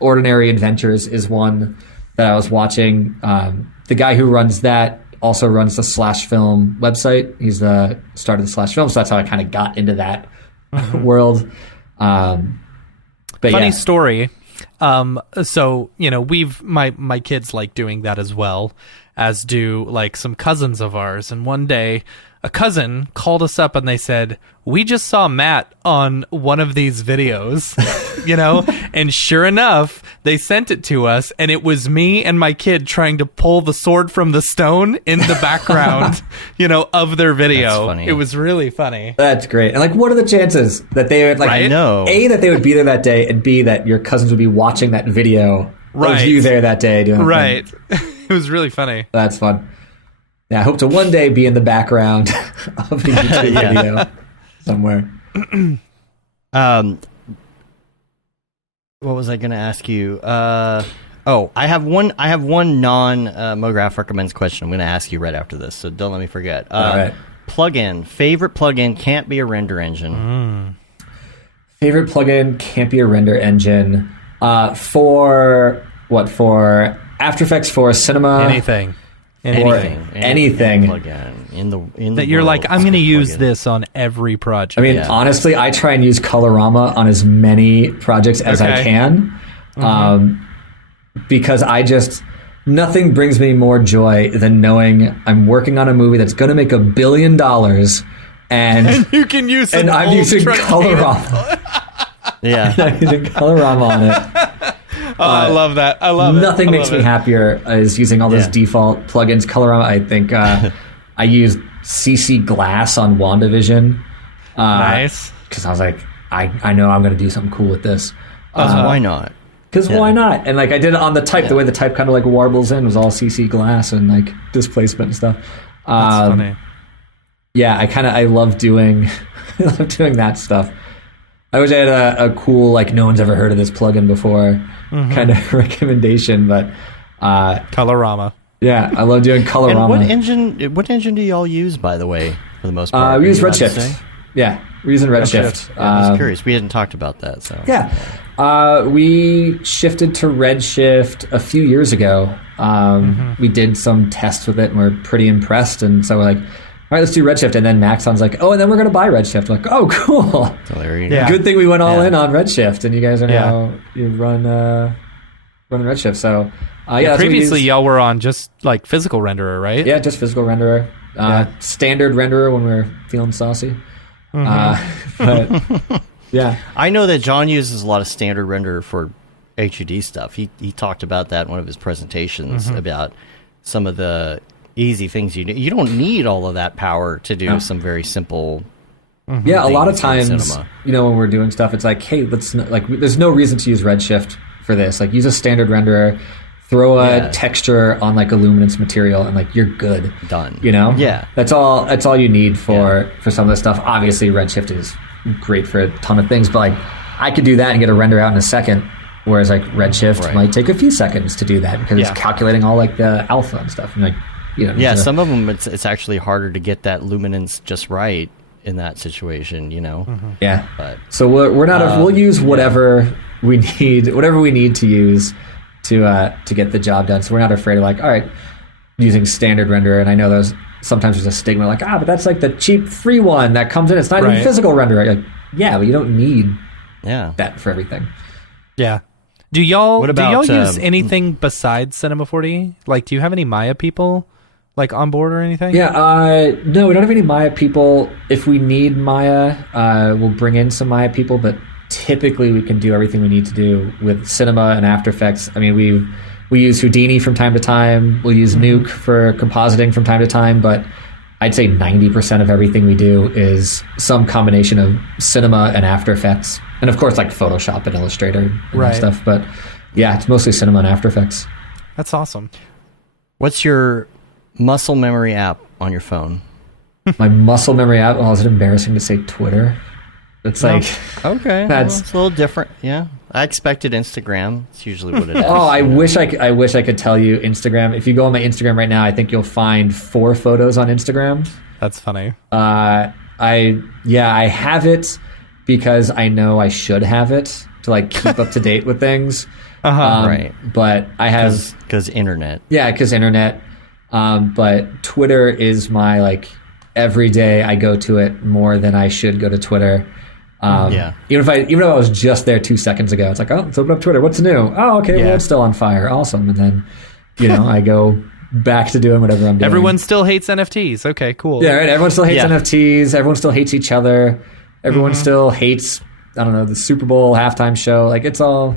Ordinary Adventures is one that I was watching. The guy who runs that also runs the Slash Film website. He's the start of the Slash Film, so that's how I kind of got into that world. But funny story. So you know, my kids like doing that as well, as do like some cousins of ours. And one day a cousin called us up and they said, we just saw Matt on one of these videos, and sure enough, they sent it to us, and it was me and my kid trying to pull the sword from the stone in the background, of their video. That's funny. It was really funny. That's great. And like, what are the chances that they would I know. A, that they would be there that day, and B, that your cousins would be watching that video of you there that day doing that thing. It was really funny. That's fun. Yeah, I hope to one day be in the background of a YouTube video somewhere. What was I going to ask you? I have one non Mograph recommends question I'm going to ask you right after this, so don't let me forget. All right. Favorite plugin can't be a render engine. Favorite plugin can't be a render engine. For After Effects, for cinema, Anything. Anything. Plugin in the That you're world. like, I'm going to use this on every project. I mean, honestly, I try and use Colorama on as many projects as I Okay. can, because nothing brings me more joy than knowing I'm working on a movie that's going to make $1 billion, and you can use and I'm using Colorama. Yeah. I'm using Colorama on it. I love that. I love it. Nothing I makes love me it. happier is using all those default plugins. Colorama, I think I used CC Glass on WandaVision. Nice. Because I was like, I know I'm going to do something cool with this. Why not? Because why not? And like I did it on the type, the way the type kind of like warbles in was all CC Glass and like displacement and stuff. That's funny. Yeah, I love doing that stuff. I wish I had a cool, like, no one's ever heard of this plugin before kind of recommendation, but Colorama. yeah, I love doing Colorama. And what engine do y'all use, by the way, for the most part? We use Are you allowed to Redshift. say? Yeah, we're using Redshift. I was curious. We hadn't talked about that, so Yeah. We shifted to Redshift a few years ago. We did some tests with it and we're pretty impressed. And so we're like, all right, let's do Redshift. And then Maxon's like, oh, and then we're going to buy Redshift. We're like, oh, cool. So there you go. Yeah. Good thing we went all in on Redshift. And you guys are now, you run Redshift. So, that's what we Previously, use. y'all were on just like physical renderer, right? Yeah, just physical renderer. Standard renderer when we're feeling saucy. But yeah. I know that John uses a lot of standard render for HUD stuff. He talked about that in one of his presentations about some of the easy things you do. You don't need all of that power to do some very simple. Yeah, a lot of things in times, cinema. when we're doing stuff, it's like, hey, there's no reason to use Redshift for this. Like, use a standard renderer, throw a texture on like a luminance material, and like you're good. Done. Yeah. That's all you need for some of this stuff. Obviously, Redshift is great for a ton of things, but like I could do that and get a render out in a second, whereas like Redshift might take a few seconds to do that because it's calculating all like the alpha and stuff. And like, some of them it's actually harder to get that luminance just right in that situation. Yeah. But so we're not. We'll use whatever we need to use to get the job done. So we're not afraid of like, all right, using standard renderer. And I know sometimes there's a stigma like, but that's like the cheap free one that comes in. It's not even physical renderer. Like, yeah, but you don't need that for everything. Yeah. Do y'all use um, anything besides Cinema 4D? Like, do you have any Maya people like on board or anything? Yeah. No, we don't have any Maya people. If we need Maya, we'll bring in some Maya people, but typically we can do everything we need to do with Cinema and After Effects. I mean, we use Houdini from time to time. We'll use Nuke for compositing from time to time, but I'd say 90% of everything we do is some combination of Cinema and After Effects. And of course, like Photoshop and Illustrator and that stuff. But yeah, it's mostly Cinema and After Effects. That's awesome. what's your muscle memory app on your phone? My muscle memory app, is it embarrassing to say Twitter? It's like... Okay, That's... it's a little different, yeah. I expected Instagram. It's usually what it is. I wish I could tell you Instagram. If you go on my Instagram right now, I think you'll find 4 photos on Instagram. That's funny. I have it because I know I should have it to like keep up to date with things. Right. But I have... Because internet. Yeah, because internet. But Twitter is my like every day I go to it more than I should go to Twitter. Even if I was just there 2 seconds ago, it's like, oh, let's open up Twitter. What's new? Oh, okay, well, it's still on fire. Awesome. And then, I go back to doing whatever I'm doing. Everyone still hates NFTs. Okay, cool. Yeah, right. Everyone still hates Yeah. NFTs. Everyone still hates each other. Everyone still hates, I don't know, the Super Bowl halftime show. Like, it's all,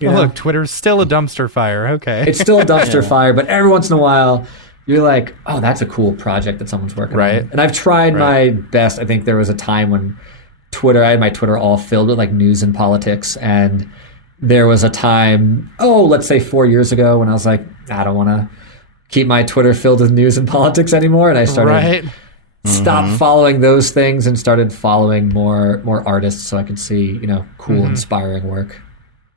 you know, Look, Twitter's still a dumpster fire. Okay. it's still a dumpster fire, but every once in a while, you're like, oh, that's a cool project that someone's working Right. on. And I've tried my best. I think there was a time when I had my Twitter all filled with like news and politics, and there was a time, let's say 4 years ago, when I was like, I don't want to keep my Twitter filled with news and politics anymore, and I started stopped following those things and started following more artists, so I could see, you know, cool, inspiring work.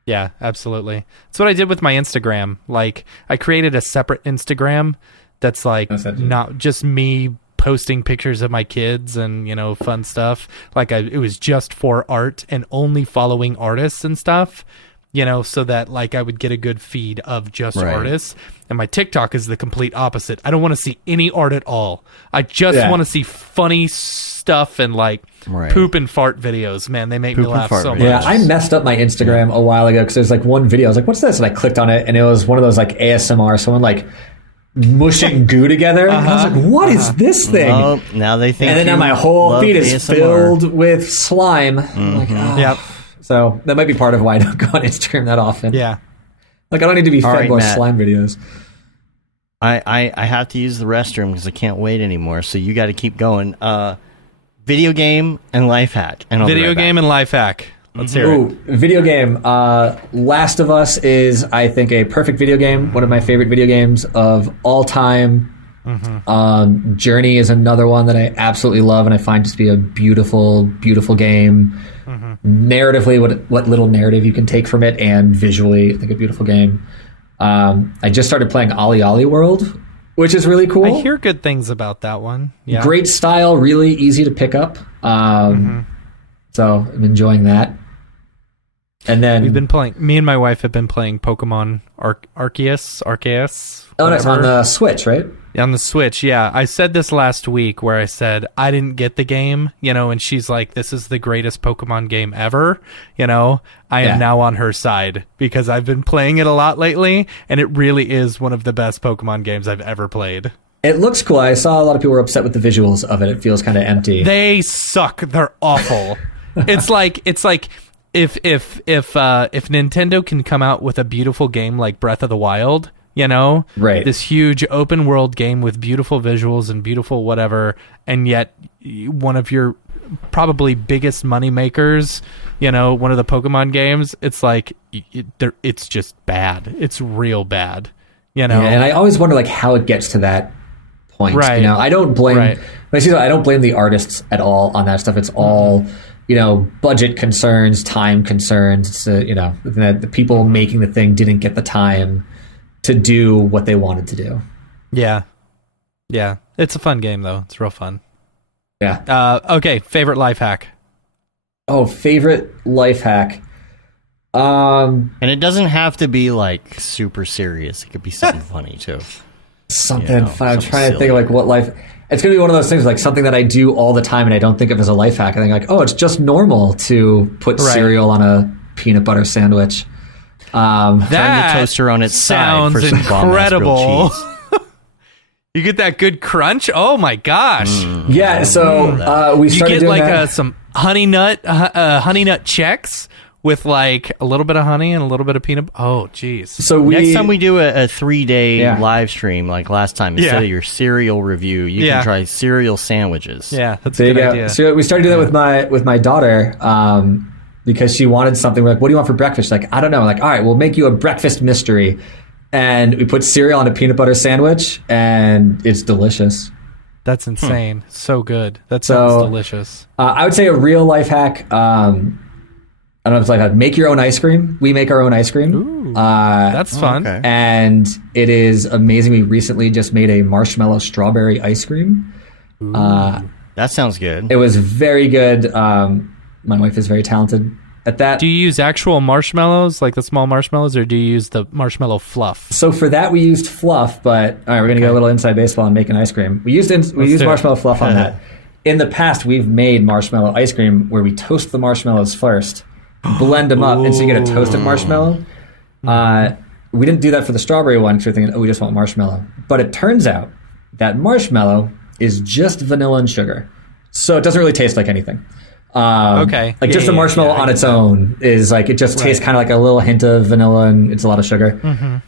Yeah, absolutely. That's what I did with my Instagram. Like, I created a separate Instagram that's like not just me posting pictures of my kids and, you know, fun stuff. Like, it was just for art and only following artists and stuff, you know, so that like I would get a good feed of just artists. And my TikTok is the complete opposite. I don't want to see any art at all. I just want to see funny stuff and like poop and fart videos. Man, they make me laugh so much. Yeah, I messed up my Instagram a while ago because there's like one video. I was like, what's this? And I clicked on it, and it was one of those like ASMR, someone like mushing goo together. And I was like, what is this thing? Oh, now they think. And then now my whole feed is ASMR. filled with slime. I'm like, Yep. So that might be part of why I don't go on Instagram that often. Yeah. Like, I don't need to be fed right, more Matt. slime videos. I have to use the restroom because I can't wait anymore. So you got to keep going. Video game and life hack. And I'll be Video right back. game and life hack. Let's hear it. Ooh, video game. Last of Us is, I think, a perfect video game. One of my favorite video games of all time. Journey is another one that I absolutely love, and I find just to be a beautiful, beautiful game. Narratively, what little narrative you can take from it, and visually, I think a beautiful game. I just started playing Ollie Ollie World, which is really cool. I hear good things about that one. Yeah. Great style, really easy to pick up. So I'm enjoying that. And then We've been playing. Me and my wife have been playing Pokemon Arceus. oh, that's on whatever. the Switch, right? On the Switch, yeah. I said this last week where I said I didn't get the game, you know, and she's like, this is the greatest Pokemon game ever, you know. I am now on her side because I've been playing it a lot lately, and it really is one of the best Pokemon games I've ever played. It looks cool. I saw a lot of people were upset with the visuals of it. It feels kind of empty. They suck. They're awful. It's like if Nintendo can come out with a beautiful game like Breath of the Wild, you know, Right. this huge open world game with beautiful visuals and beautiful whatever, and yet one of your probably biggest money makers, you know, one of the Pokemon games, it's like it's just bad. It's real bad, you know. Yeah, and I always wonder like how it gets to that point. Right. You know, I don't blame. Right. I don't blame the artists at all on that stuff. It's all, you know, budget concerns, time concerns. It's, you know, the people making the thing didn't get the time to do what they wanted to do. Yeah. It's a fun game though. It's real fun. Yeah. Okay, favorite life hack. Oh, favorite life hack. And it doesn't have to be like super serious. It could be something funny too. Something You know, fun. I'm something trying to think of silly. like what life. It's gonna be one of those things like something that I do all the time and I don't think of as a life hack. I think like, oh, it's just normal to put cereal on a peanut butter sandwich. Turn the toaster on its side for sounds some bomb-ass grilled incredible. cheese. You get that good crunch. Oh my gosh! Yeah, so we You started get doing like that. some honey nut checks with like a little bit of honey and a little bit of peanut. Oh, jeez. So we Next time we do a 3-day Yeah. live stream like last time, instead Yeah. of your cereal review, you Yeah. can try cereal sandwiches. Yeah, that's there a you good go. idea. So we started doing that with my daughter because she wanted something. We're like, what do you want for breakfast? She's like, I don't know. I'm like, all right, we'll make you a breakfast mystery. And we put cereal on a peanut butter sandwich, and it's delicious. That's insane. So good. That So- sounds delicious. I would say a real life hack. I don't know if it's life hack. Make your own ice cream. We make our own ice cream. Ooh, Uh, that's fun. okay. and it is amazing. We recently just made a marshmallow strawberry ice cream. That sounds good. It was very good. My wife is very talented at that. Do you use actual marshmallows, like the small marshmallows, or do you use the marshmallow fluff? So for that we used fluff, but all right, we're gonna get a little inside baseball and making ice cream. We used do it. marshmallow fluff on that. In the past, we've made marshmallow ice cream where we toast the marshmallows first, blend them up, and so you get a toasted marshmallow. we didn't do that for the strawberry one because we're thinking, oh, we just want marshmallow. But it turns out that marshmallow is just vanilla and sugar. So it doesn't really taste like anything. Okay. Like just the marshmallow on its own is like, it just tastes kind of like a little hint of vanilla and it's a lot of sugar.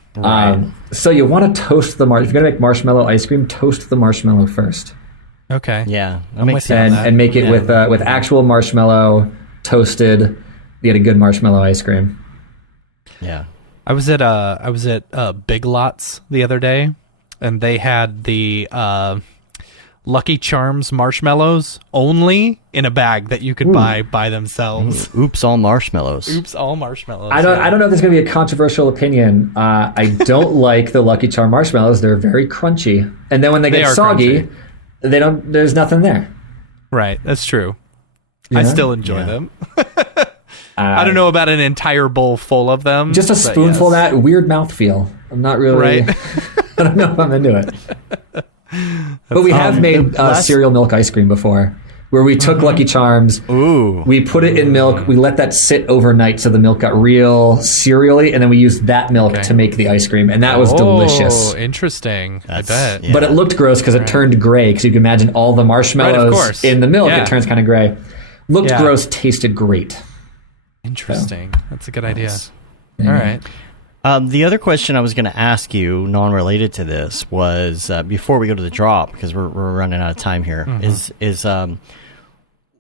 So you want to toast the if you're going to make marshmallow ice cream, toast the marshmallow first. Okay. Yeah. That makes sense. And make it with actual marshmallow toasted. You get a good marshmallow ice cream. Yeah. I was at Big Lots the other day, and they had the Lucky Charms marshmallows only in a bag that you could buy by themselves. Oops, all marshmallows. Oops, all marshmallows. I don't know if there's going to be a controversial opinion. I don't like the Lucky Charm marshmallows. They're very crunchy, and then when they get soggy, crunchy. There's nothing there. Right, that's true. You I know? still enjoy them. I don't know about an entire bowl full of them. Just a spoonful of that weird mouthfeel. I'm not really. Right. I don't know if I'm into it. But we have made cereal milk ice cream before, where we took Lucky Charms, we put it in milk, we let that sit overnight so the milk got real cereally, and then we used that milk to make the ice cream, and that was delicious. Oh, interesting. I bet. Yeah. But it looked gross because it turned gray, because you can imagine all the marshmallows in the milk, it turns kind of gray. Looked gross, tasted great. Interesting. That's a good idea. Yeah. All right. The other question I was going to ask you, non-related to this, was before we go to the drop, because we're running out of time here, is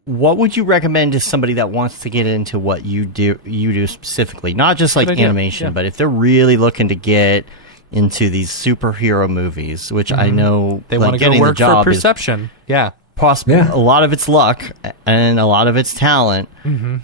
what would you recommend to somebody that wants to get into what you do specifically? Not just like animation, but if they're really looking to get into these superhero movies, which I know they want to go work for Perception. A lot of it's luck and a lot of it's talent.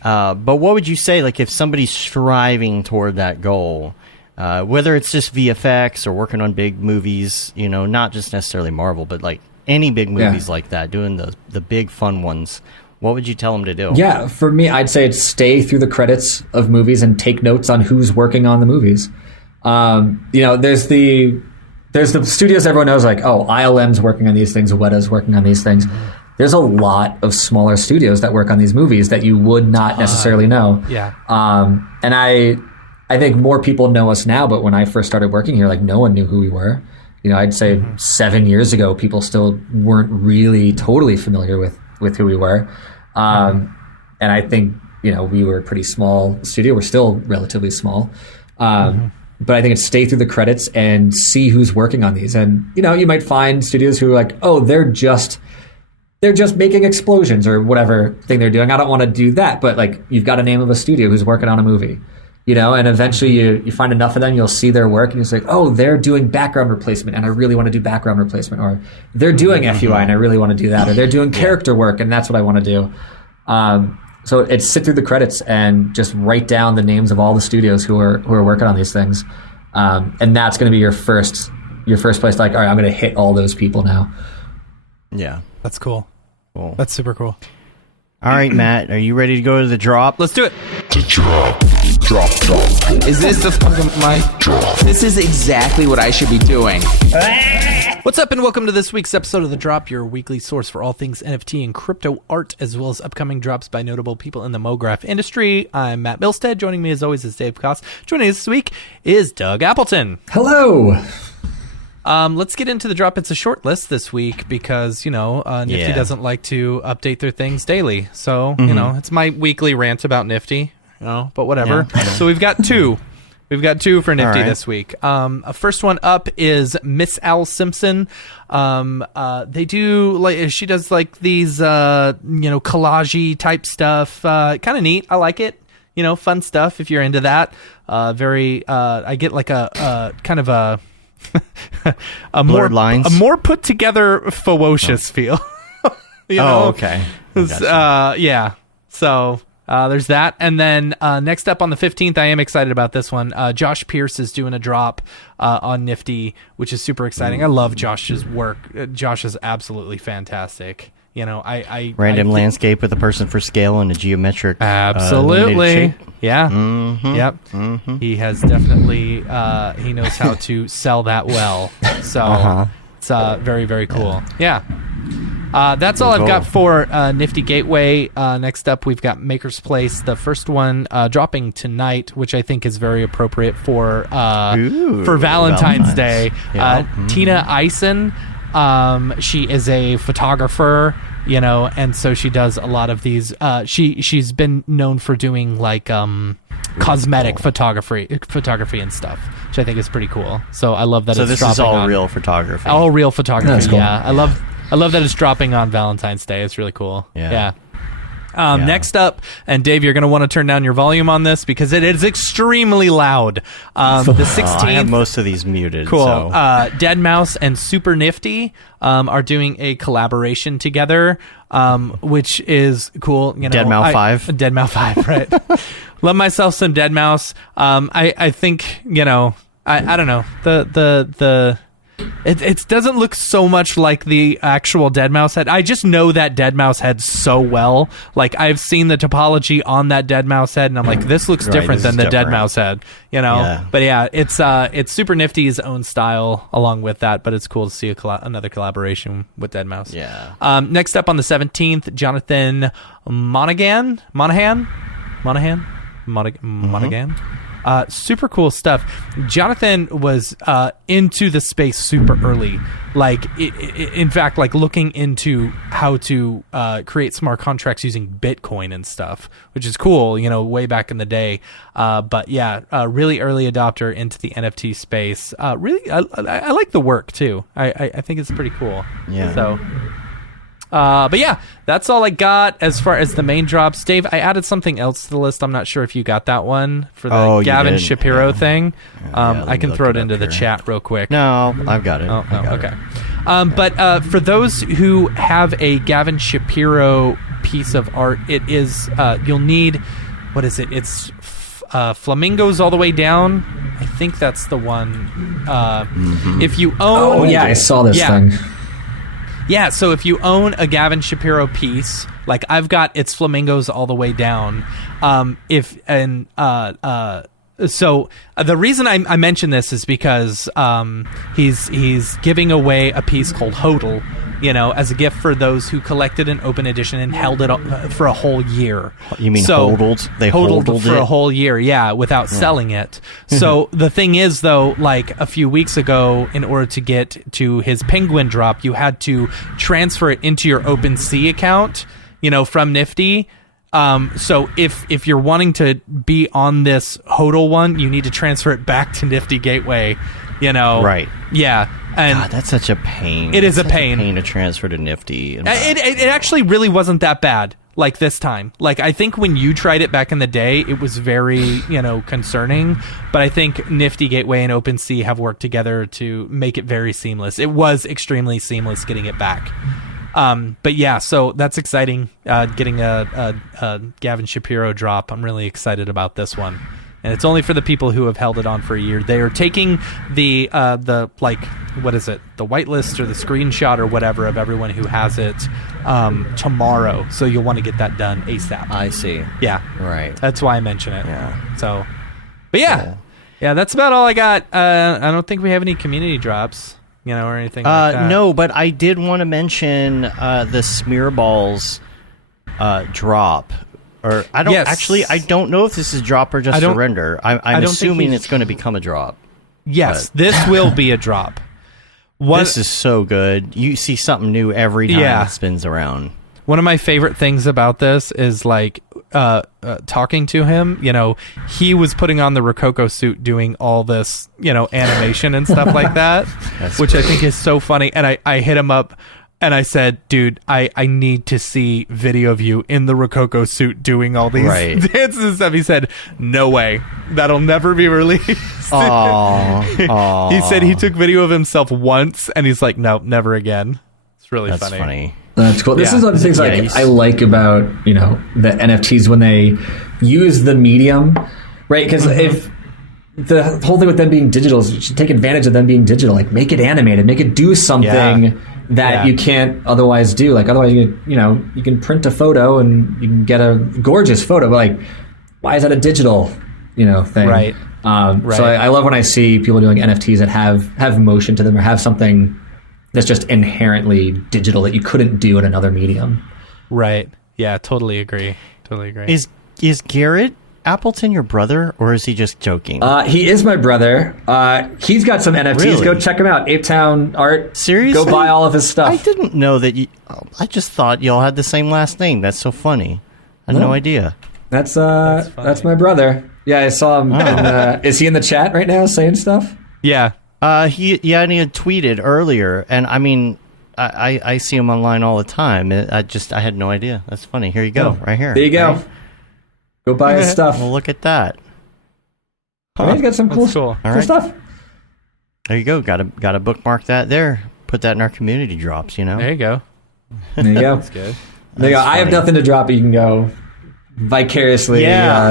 But what would you say, like, if somebody's striving toward that goal, whether it's just VFX or working on big movies, you know, not just necessarily Marvel, but like any big movies like that, doing the big fun ones, what would you tell them to do? Yeah, for me, I'd say it's stay through the credits of movies and take notes on who's working on the movies. You know, there's the studios everyone knows, like, oh, ILM's working on these things, Weta's working on these things. There's a lot of smaller studios that work on these movies that you would not necessarily know. And I think more people know us now, but when I first started working here, like, no one knew who we were. You know, I'd say 7 years ago, people still weren't really totally familiar with who we were. And I think, you know, we were a pretty small studio. We're still relatively small. But I think it's stay through the credits and see who's working on these. And, you know, you might find studios who are like, oh, they're just making explosions or whatever thing they're doing. I don't want to do that. But, like, you've got a name of a studio who's working on a movie, you know, and eventually you find enough of them, you'll see their work and you're like, oh, they're doing background replacement and I really want to do background replacement, or they're doing FUI and I really want to do that, or they're doing character work and that's what I want to do. So it's sit through the credits and just write down the names of all the studios who are working on these things. And that's going to be your first place, like, all right, I'm going to hit all those people now. Yeah. That's cool. That's super cool. All right, Matt, are you ready to go to the drop? Let's do it. The drop. Is this the fucking mic? Drop. This is exactly what I should be doing. What's up, and welcome to this week's episode of The Drop, your weekly source for all things NFT and crypto art, as well as upcoming drops by notable people in the Mograph industry. I'm Matt Milstead. Joining me, as always, is Dave Koss. Joining us this week is Doug Appleton. Hello. Let's get into the drop. It's a short list this week because, you know, Nifty doesn't like to update their things daily. So, you know, it's my weekly rant about Nifty, you know, but whatever. Yeah. So we've got two. We've got two for Nifty this week. First one up is Miss Al Simpson. They do, like, she does like these, you know, collage-y type stuff. Kind of neat. I like it. You know, fun stuff if you're into that. I get like a kind of a more put together ferocious feel. You know? Okay. Yeah. So there's that. And then next up on the 15th, I am excited about this one. Josh Pierce is doing a drop on Nifty, which is super exciting. I love Josh's work. Josh is absolutely fantastic. You know, I random landscape with a person for scale and a geometric absolutely yeah. Yep. Mm-hmm. He has definitely he knows how to sell that well. So it's very, very cool. Yeah. That's all I've got for Nifty Gateway. Next up, we've got Maker's Place, the first one dropping tonight, which I think is very appropriate for Valentine's Day. Yeah. Tina Eisen, she is a photographer, and so she does a lot of these. She's been known for doing like cosmetic photography and stuff, which I think is pretty cool. So I love that. So it's this is all real photography. All real photography. That's cool. Yeah, I love that it's dropping on Valentine's Day. It's really cool. Yeah. Next up, and Dave, you're going to want to turn down your volume on this because it is extremely loud. The 16th. I have most of these muted. Cool. So. Deadmau5 and Super Nifty are doing a collaboration together, which is cool. Deadmau5 5. Deadmau5 5, right? Love myself some Deadmau5. I think I don't know It doesn't look so much like the actual Deadmau5 head. I just know that Deadmau5 head so well. Like, I've seen the topology on that Deadmau5 head, and I'm like, this looks different than the Deadmau5 head. Yeah. But yeah, it's Super Nifty's own style along with that. But it's cool to see another collaboration with Deadmau5. Yeah. Next up on the 17th, Jonathan Monaghan. Super cool stuff. Jonathan was into the space super early. Like, in fact, like looking into how to create smart contracts using Bitcoin and stuff, which is cool, way back in the day. But yeah, really early adopter into the NFT space. Really, I like the work too. I think it's pretty cool. Yeah. So. But yeah, that's all I got as far as the main drops. Dave, I added something else to the list. I'm not sure if you got that one for the Gavin Shapiro thing. I can throw it into the chat real quick. No, I've got it. Oh, okay. But for those who have a Gavin Shapiro piece of art, it is you'll need, what is it? It's Flamingos All the Way Down. I think that's the one. If you own... Oh, yeah, I saw this thing. Yeah, so if you own a Gavin Shapiro piece, like I've got It's Flamingos All the Way Down, so the reason I mention this is because he's giving away a piece called Hodl, as a gift for those who collected an open edition and held it for a whole year. You mean hodled? They hodled for a whole year, yeah, without selling it. So the thing is, though, like a few weeks ago, in order to get to his Penguin drop, you had to transfer it into your OpenSea account, from Nifty. So if you're wanting to be on this Hodl one, you need to transfer it back to Nifty Gateway, Right. Yeah. And God, that's such a pain. It is a such pain to transfer to Nifty. It actually really wasn't that bad. Like this time, like I think when you tried it back in the day, it was very concerning. But I think Nifty Gateway and OpenSea have worked together to make it very seamless. It was extremely seamless getting it back. But yeah, so that's exciting. Getting a Gavin Shapiro drop. I'm really excited about this one. And it's only for the people who have held it on for a year. They are taking the like, what is it? The whitelist or the screenshot or whatever of everyone who has it tomorrow. So you'll want to get that done ASAP. I see. Yeah. Right. That's why I mention it. Yeah. So, but yeah. Cool. Yeah, that's about all I got. I don't think we have any community drops, or anything like that. No, but I did want to mention the Smearballs drop. Or I don't I don't know if this is drop or just a render. I'm assuming it's going to become a drop. Yes, this will be a drop. This is so good. You see something new every time it spins around. One of my favorite things about this is like talking to him. He was putting on the Rococo suit doing all this, animation and stuff like that, which I think is so funny. And I hit him up. And I said, dude, I need to see video of you in the Rococo suit doing all these dances and stuff. He said, no way. That'll never be released. He said he took video of himself once, and he's like, no, never again. It's really funny. That's cool. This is one of the things I like about, the NFTs when they use the medium, right? Because if the whole thing with them being digital is you should take advantage of them being digital. Like, make it animated. Make it do something that you can't otherwise do. Like, otherwise you can print a photo and you can get a gorgeous photo, but like, why is that a digital thing? Right. So I love when I see people doing NFTs that have motion to them or have something that's just inherently digital that you couldn't do in another medium. Right. Yeah, totally agree. Is Garrett Appleton your brother, or is he just joking? He is my brother. He's got some NFTs. Really? Go check him out. Ape Town Art. Seriously? Go buy all of his stuff. I didn't know that you... I just thought y'all had the same last name. That's so funny. I had no idea. That's my brother. Yeah, I saw him. Is he in the chat right now saying stuff? Yeah. And he had tweeted earlier, and I mean, I see him online all the time. I had no idea. That's funny. Here you go, right here. There you go. Right? Go buy his stuff. Well, look at that. He's got some cool Right. stuff. There you go. Got to bookmark that there. Put that in our community drops. There you go. There you go. That's good. There you go. I have nothing to drop, but you can go vicariously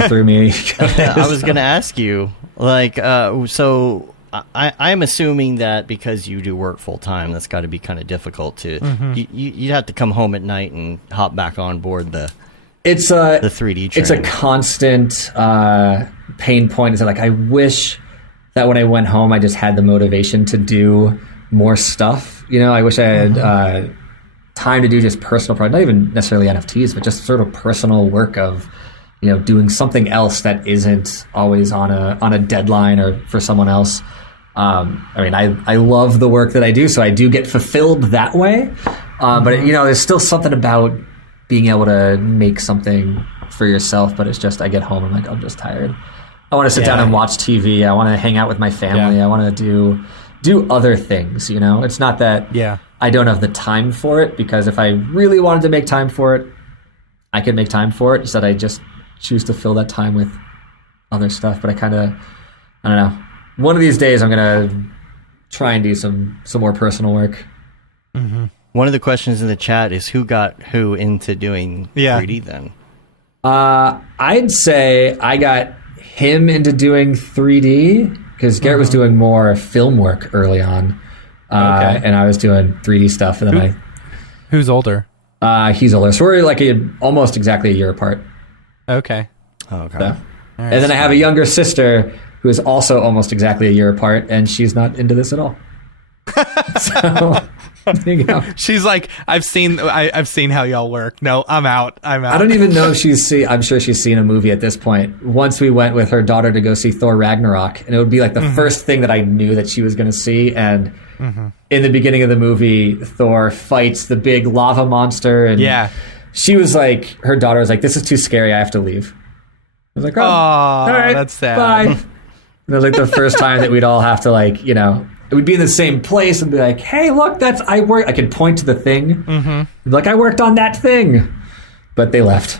through me. I was going to ask you, so I'm assuming that because you do work full time, that's got to be kind of difficult to. You'd have to come home at night and hop back on board the 3D train. It's a constant pain point. Is like I wish that when I went home, I just had the motivation to do more stuff. I wish I had time to do just personal projects, not even necessarily NFTs, but just sort of personal work of doing something else that isn't always on a deadline or for someone else. I love the work that I do, so I do get fulfilled that way. But there's still something about being able to make something for yourself, but it's just I get home and I'm just tired. I want to sit down and watch TV. I want to hang out with my family. Yeah. I want to do other things. It's not that I don't have the time for it, because if I really wanted to make time for it, I could make time for it. Just that I just choose to fill that time with other stuff. But I don't know. One of these days I'm gonna try and do some more personal work. Mm-hmm. One of the questions in the chat is who got who into doing 3D then? I'd say I got him into doing 3D because Garrett was doing more film work early on, and I was doing 3D stuff. And then who's older? He's older, so we're almost exactly a year apart. Okay. Okay. So. And then I have a younger sister who is also almost exactly a year apart, and she's not into this at all. So there you go. She's like, I've seen how y'all work. No, I'm out. I don't even know if I'm sure she's seen a movie at this point. Once we went with her daughter to go see Thor Ragnarok, and it would be like the first thing that I knew that she was going to see. And in the beginning of the movie, Thor fights the big lava monster, and she was like, her daughter was like, "This is too scary. I have to leave." I was like, "Oh, all right, that's sad." Bye. And it was like the first time that we'd all have to we'd be in the same place and be like, "Hey, look, I work." I could point to the thing, be like, "I worked on that thing," but they left.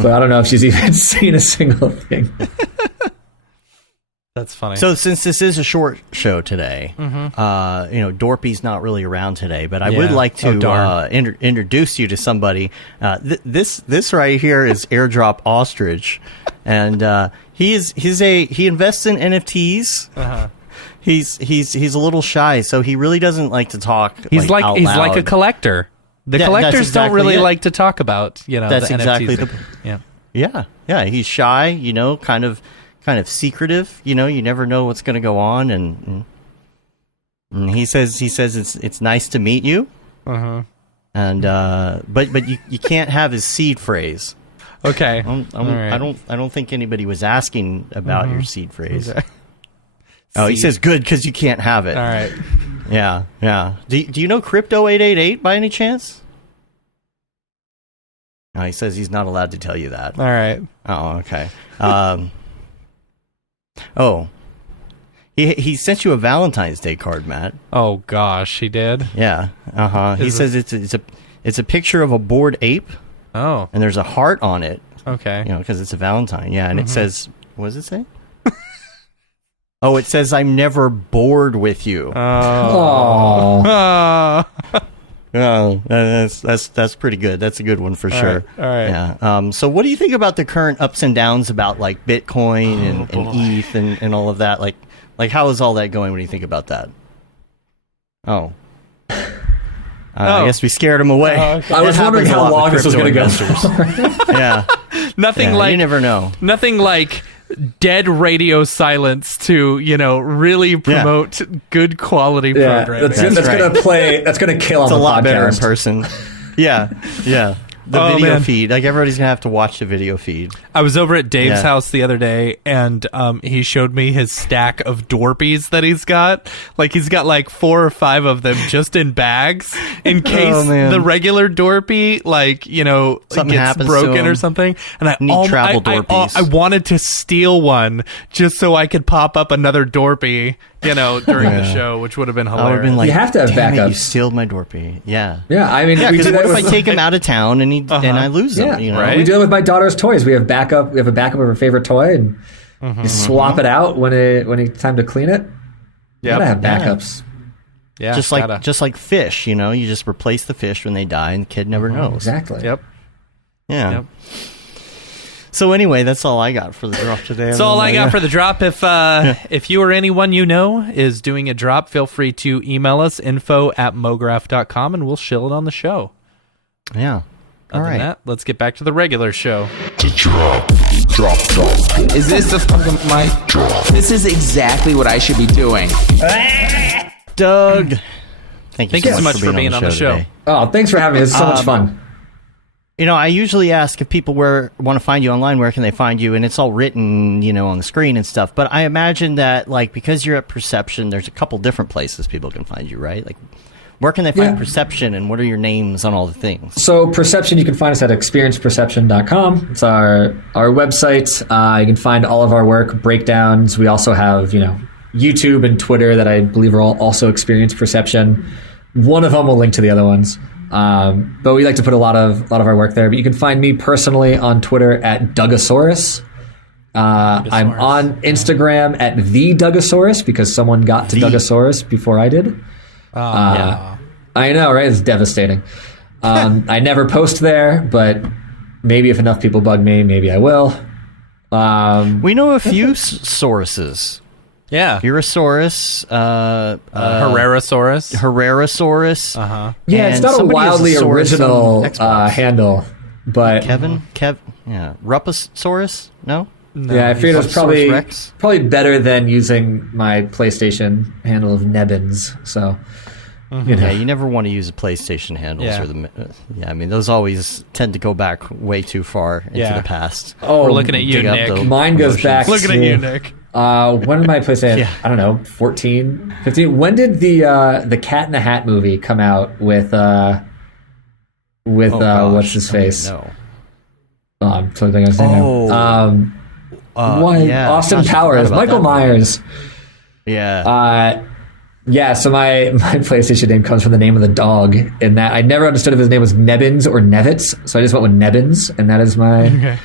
So I don't know if she's even seen a single thing. That's funny. So since this is a short show today, Dorpy's not really around today, but I would like to introduce you to somebody. This right here is Airdrop Ostrich, and he invests in NFTs. He's a little shy, so he really doesn't like to talk. He's like a collector. The collectors don't really like to talk about that's the exactly NFTs. Yeah. He's shy, kind of secretive. You never know what's going to go on, and he says it's nice to meet you. And but you can't have his seed phrase. Okay. I don't think anybody was asking about your seed phrase. Okay. Oh, he says good because you can't have it. All right. Yeah. Do you know Crypto 888 by any chance? No, he says he's not allowed to tell you that. All right. Oh, okay. He sent you a Valentine's Day card, Matt. Oh gosh, he did. Yeah. He says it's a picture of a bored ape. Oh. And there's a heart on it. Okay. Because it's a Valentine. Yeah, and it says, what does it say? Oh, it says, "I'm never bored with you." Oh. Oh, that's pretty good. That's a good one for sure. All right. Yeah. So what do you think about the current ups and downs about Bitcoin and ETH and all of that? Like how is all that going? What do you think about that? Oh. I guess we scared him away. Okay. I was wondering how long this was going to go. Yeah. Nothing like you never know. Nothing like dead radio silence to, really promote good quality programming. That's right. That's gonna kill on It's a the lot podcast. better in person. Yeah. The video man. feed. Like, everybody's going to have to watch the video feed. I was over at Dave's house the other day, and he showed me his stack of Dorpies that he's got. Like, he's got like 4 or 5 of them just in bags in case the regular Dorpy, Something gets happens to broken him. or something. And Travel Dorpies. I wanted to steal one just so I could pop up another Dorpy, during the show, which would have been I would have hilarious. been like, You have to have damn it, backups. you stealed my Dorpy. Yeah. Yeah, I mean, we Because do what that if I with, take him out of town and and I lose him? Yeah, right? we do it with my daughter's toys. We have a backup of her favorite toy, and you swap it out when it's time to clean it. You gotta have backups. Yeah, just like fish, you just replace the fish when they die, and the kid never knows. Exactly. Yep. Yeah. Yep. So anyway, that's all I got for the drop today. That's all I got for the drop. If you or anyone you know is doing a drop, feel free to email us, info@mograph.com, and we'll shill it on the show. Yeah. All Other than right. that, let's get back to the regular show. Is this the fucking mic? This is exactly what I should be doing. Doug. Thank you so much for being on the show. today. Oh, thanks for having me. This is so much fun. I usually ask if people want to find you online, where can they find you? And it's all written, on the screen and stuff. But I imagine that, because you're at Perception, there's a couple different places people can find you, right? Like, where can they find Perception, and what are your names on all the things? So Perception, you can find us at experienceperception.com. It's our website. You can find all of our work, breakdowns. We also have, YouTube and Twitter that I believe are all also Experience Perception. One of them will link to the other ones. But we like to put a lot of our work there. But you can find me personally on Twitter at Dougasaurus. I'm on Instagram at the Dougasaurus because someone got to Dougasaurus before I did. I know, right? It's devastating. I never post there, but maybe if enough people bug me, maybe I will. We know a few sauruses. Yeah. Urosaurus, Herrerasaurus. Herrerasaurus. Yeah, it's not a wildly original handle, but Rupasaurus? No? yeah, I figured it was Rupasaurus Rex? probably better than using my PlayStation handle of Nebbins. So, Yeah, you never want to use the PlayStation handles Yeah. I mean, those always tend to go back way too far into the past. Oh, We're looking at you, dig up Nick. the mine goes emotions. back. Looking at you, Nick. When did my PlayStation? Yeah. I don't know, 14, 15. When did the Cat in the Hat movie come out with Oh, gosh, what's his I don't face? know. Oh, I'm totally gonna say Oh. no. Yeah. Austin Gosh, I Powers, forgot about Michael that movie. Myers. Yeah. Yeah, so my PlayStation name comes from the name of the dog. In that I never understood if his name was Nebbins or Nevitz, so I just went with Nebbins, and that is my. Okay.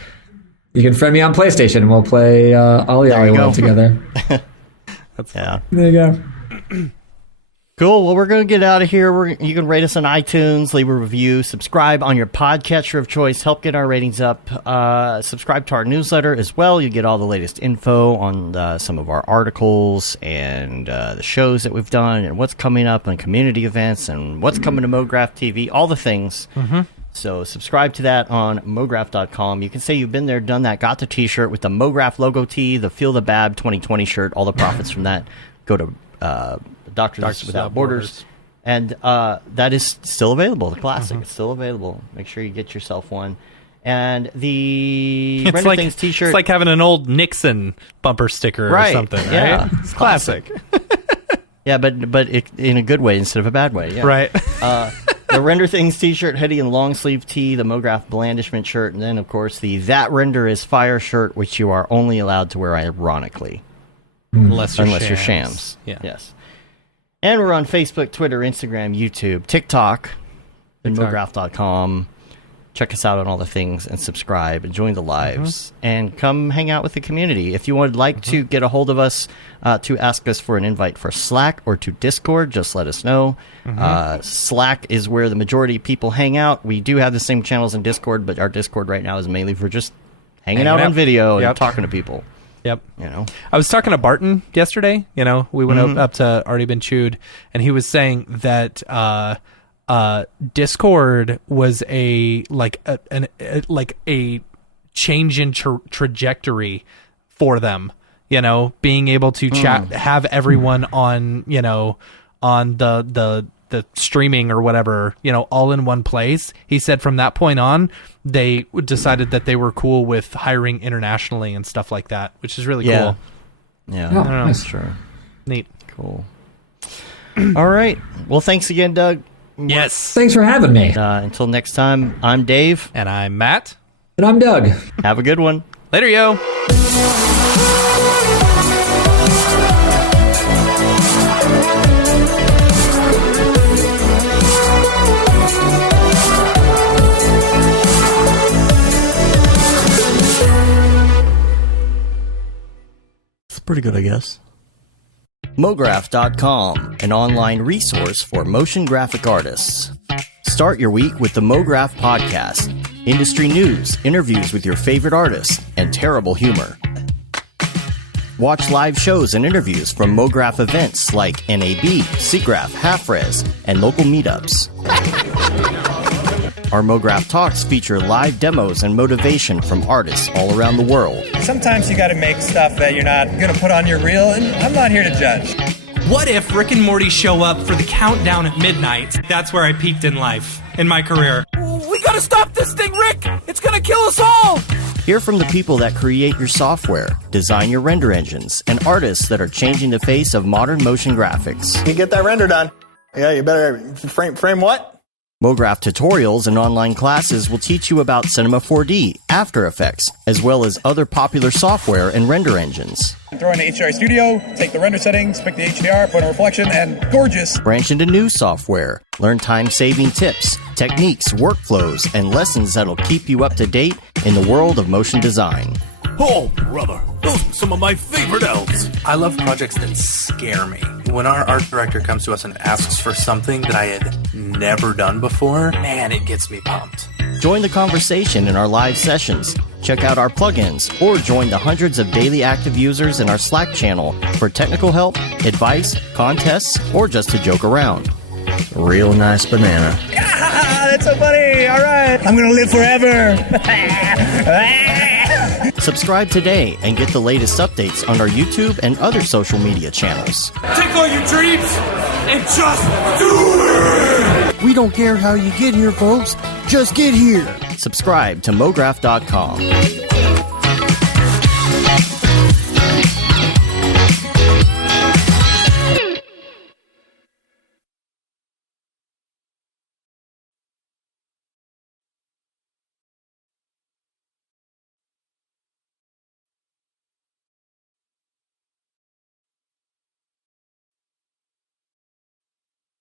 You can friend me on PlayStation, and we'll play Ollie There you Ollie World go. together. Yeah. There you go. Cool. Well, we're going to get out of here. You can rate us on iTunes, leave a review, subscribe on your podcatcher of choice, help get our ratings up. Subscribe to our newsletter as well. You get all the latest info on some of our articles and the shows that we've done and what's coming up and community events and what's coming to Mograph TV, all the things. Mm-hmm. So subscribe to that on mograph.com. You can say you've been there, done that, got the t-shirt with the Mograph logo tee, the Feel the Bab 2020 shirt. All the profits from that go to Doctors Without Borders. And that is still available, the classic. It's still available. Make sure you get yourself one. And the It's Render like, Things t-shirt. it's like having an old Nixon bumper sticker or Right, something, right? yeah. It's classic. Yeah, but in a good way instead of a bad way. Yeah. Right. The Render Things t-shirt, hoodie, and long sleeve tee, the Mograph blandishment shirt, and then, of course, the That Render is Fire shirt, which you are only allowed to wear ironically. Unless You're shams. Yeah. Yes. And we're on Facebook, Twitter, Instagram, YouTube, TikTok, and mograph.com. Check us out on all the things and subscribe and join the lives and come hang out with the community. If you would like to get a hold of us to ask us for an invite for Slack or to Discord, just let us know. Slack is where the majority of people hang out. We do have the same channels in Discord, but our Discord right now is mainly for just hanging out on video and talking to people. Yep. You know, I was talking to Barton yesterday. We went up to Already Been Chewed, and he was saying that Discord was a change in trajectory for them. Being able to chat, have everyone on, on the streaming or whatever, all in one place. He said from that point on, they decided that they were cool with hiring internationally and stuff like that, which is really cool. Yeah, Oh, I don't know. nice. Sure. Neat. Cool. All right. Well, thanks again, Doug. Yes. Thanks for having me. Until next time, I'm Dave. And I'm Matt. And I'm Doug. Have a good one. Later, yo. It's pretty good, I guess. Mograph.com, an online resource for motion graphic artists. Start your week with the Mograph podcast. Industry news, interviews with your favorite artists, and terrible humor. Watch live shows and interviews from Mograph events like NAB, SIGGRAPH, Half-Res, and local meetups. Our Mograph Talks feature live demos and motivation from artists all around the world. Sometimes you gotta make stuff that you're not gonna put on your reel, and I'm not here to judge. What if Rick and Morty show up for the countdown at midnight? That's where I peaked in life, in my career. We gotta stop this thing, Rick! It's gonna kill us all! Hear from the people that create your software, design your render engines, and artists that are changing the face of modern motion graphics. You get that render done. Yeah, you better frame what? Mograph tutorials and online classes will teach you about Cinema 4D, After Effects, as well as other popular software and render engines. Throw in the HDR Studio, take the render settings, pick the HDR, put in a reflection, and gorgeous. Branch into new software. Learn time-saving tips, techniques, workflows, and lessons that'll keep you up to date in the world of motion design. Oh, brother, those are some of my favorite elves. I love projects that scare me. When our art director comes to us and asks for something that I had never done before, man, it gets me pumped. Join the conversation in our live sessions. Check out our plugins, or join the hundreds of daily active users in our Slack channel for technical help, advice, contests, or just to joke around. Real nice banana. Ah, that's so funny. All right. I'm gonna live forever. Subscribe today and get the latest updates on our YouTube and other social media channels. Take all your dreams and just do it! We don't care how you get here, folks. Just get here. Subscribe to Mograph.com.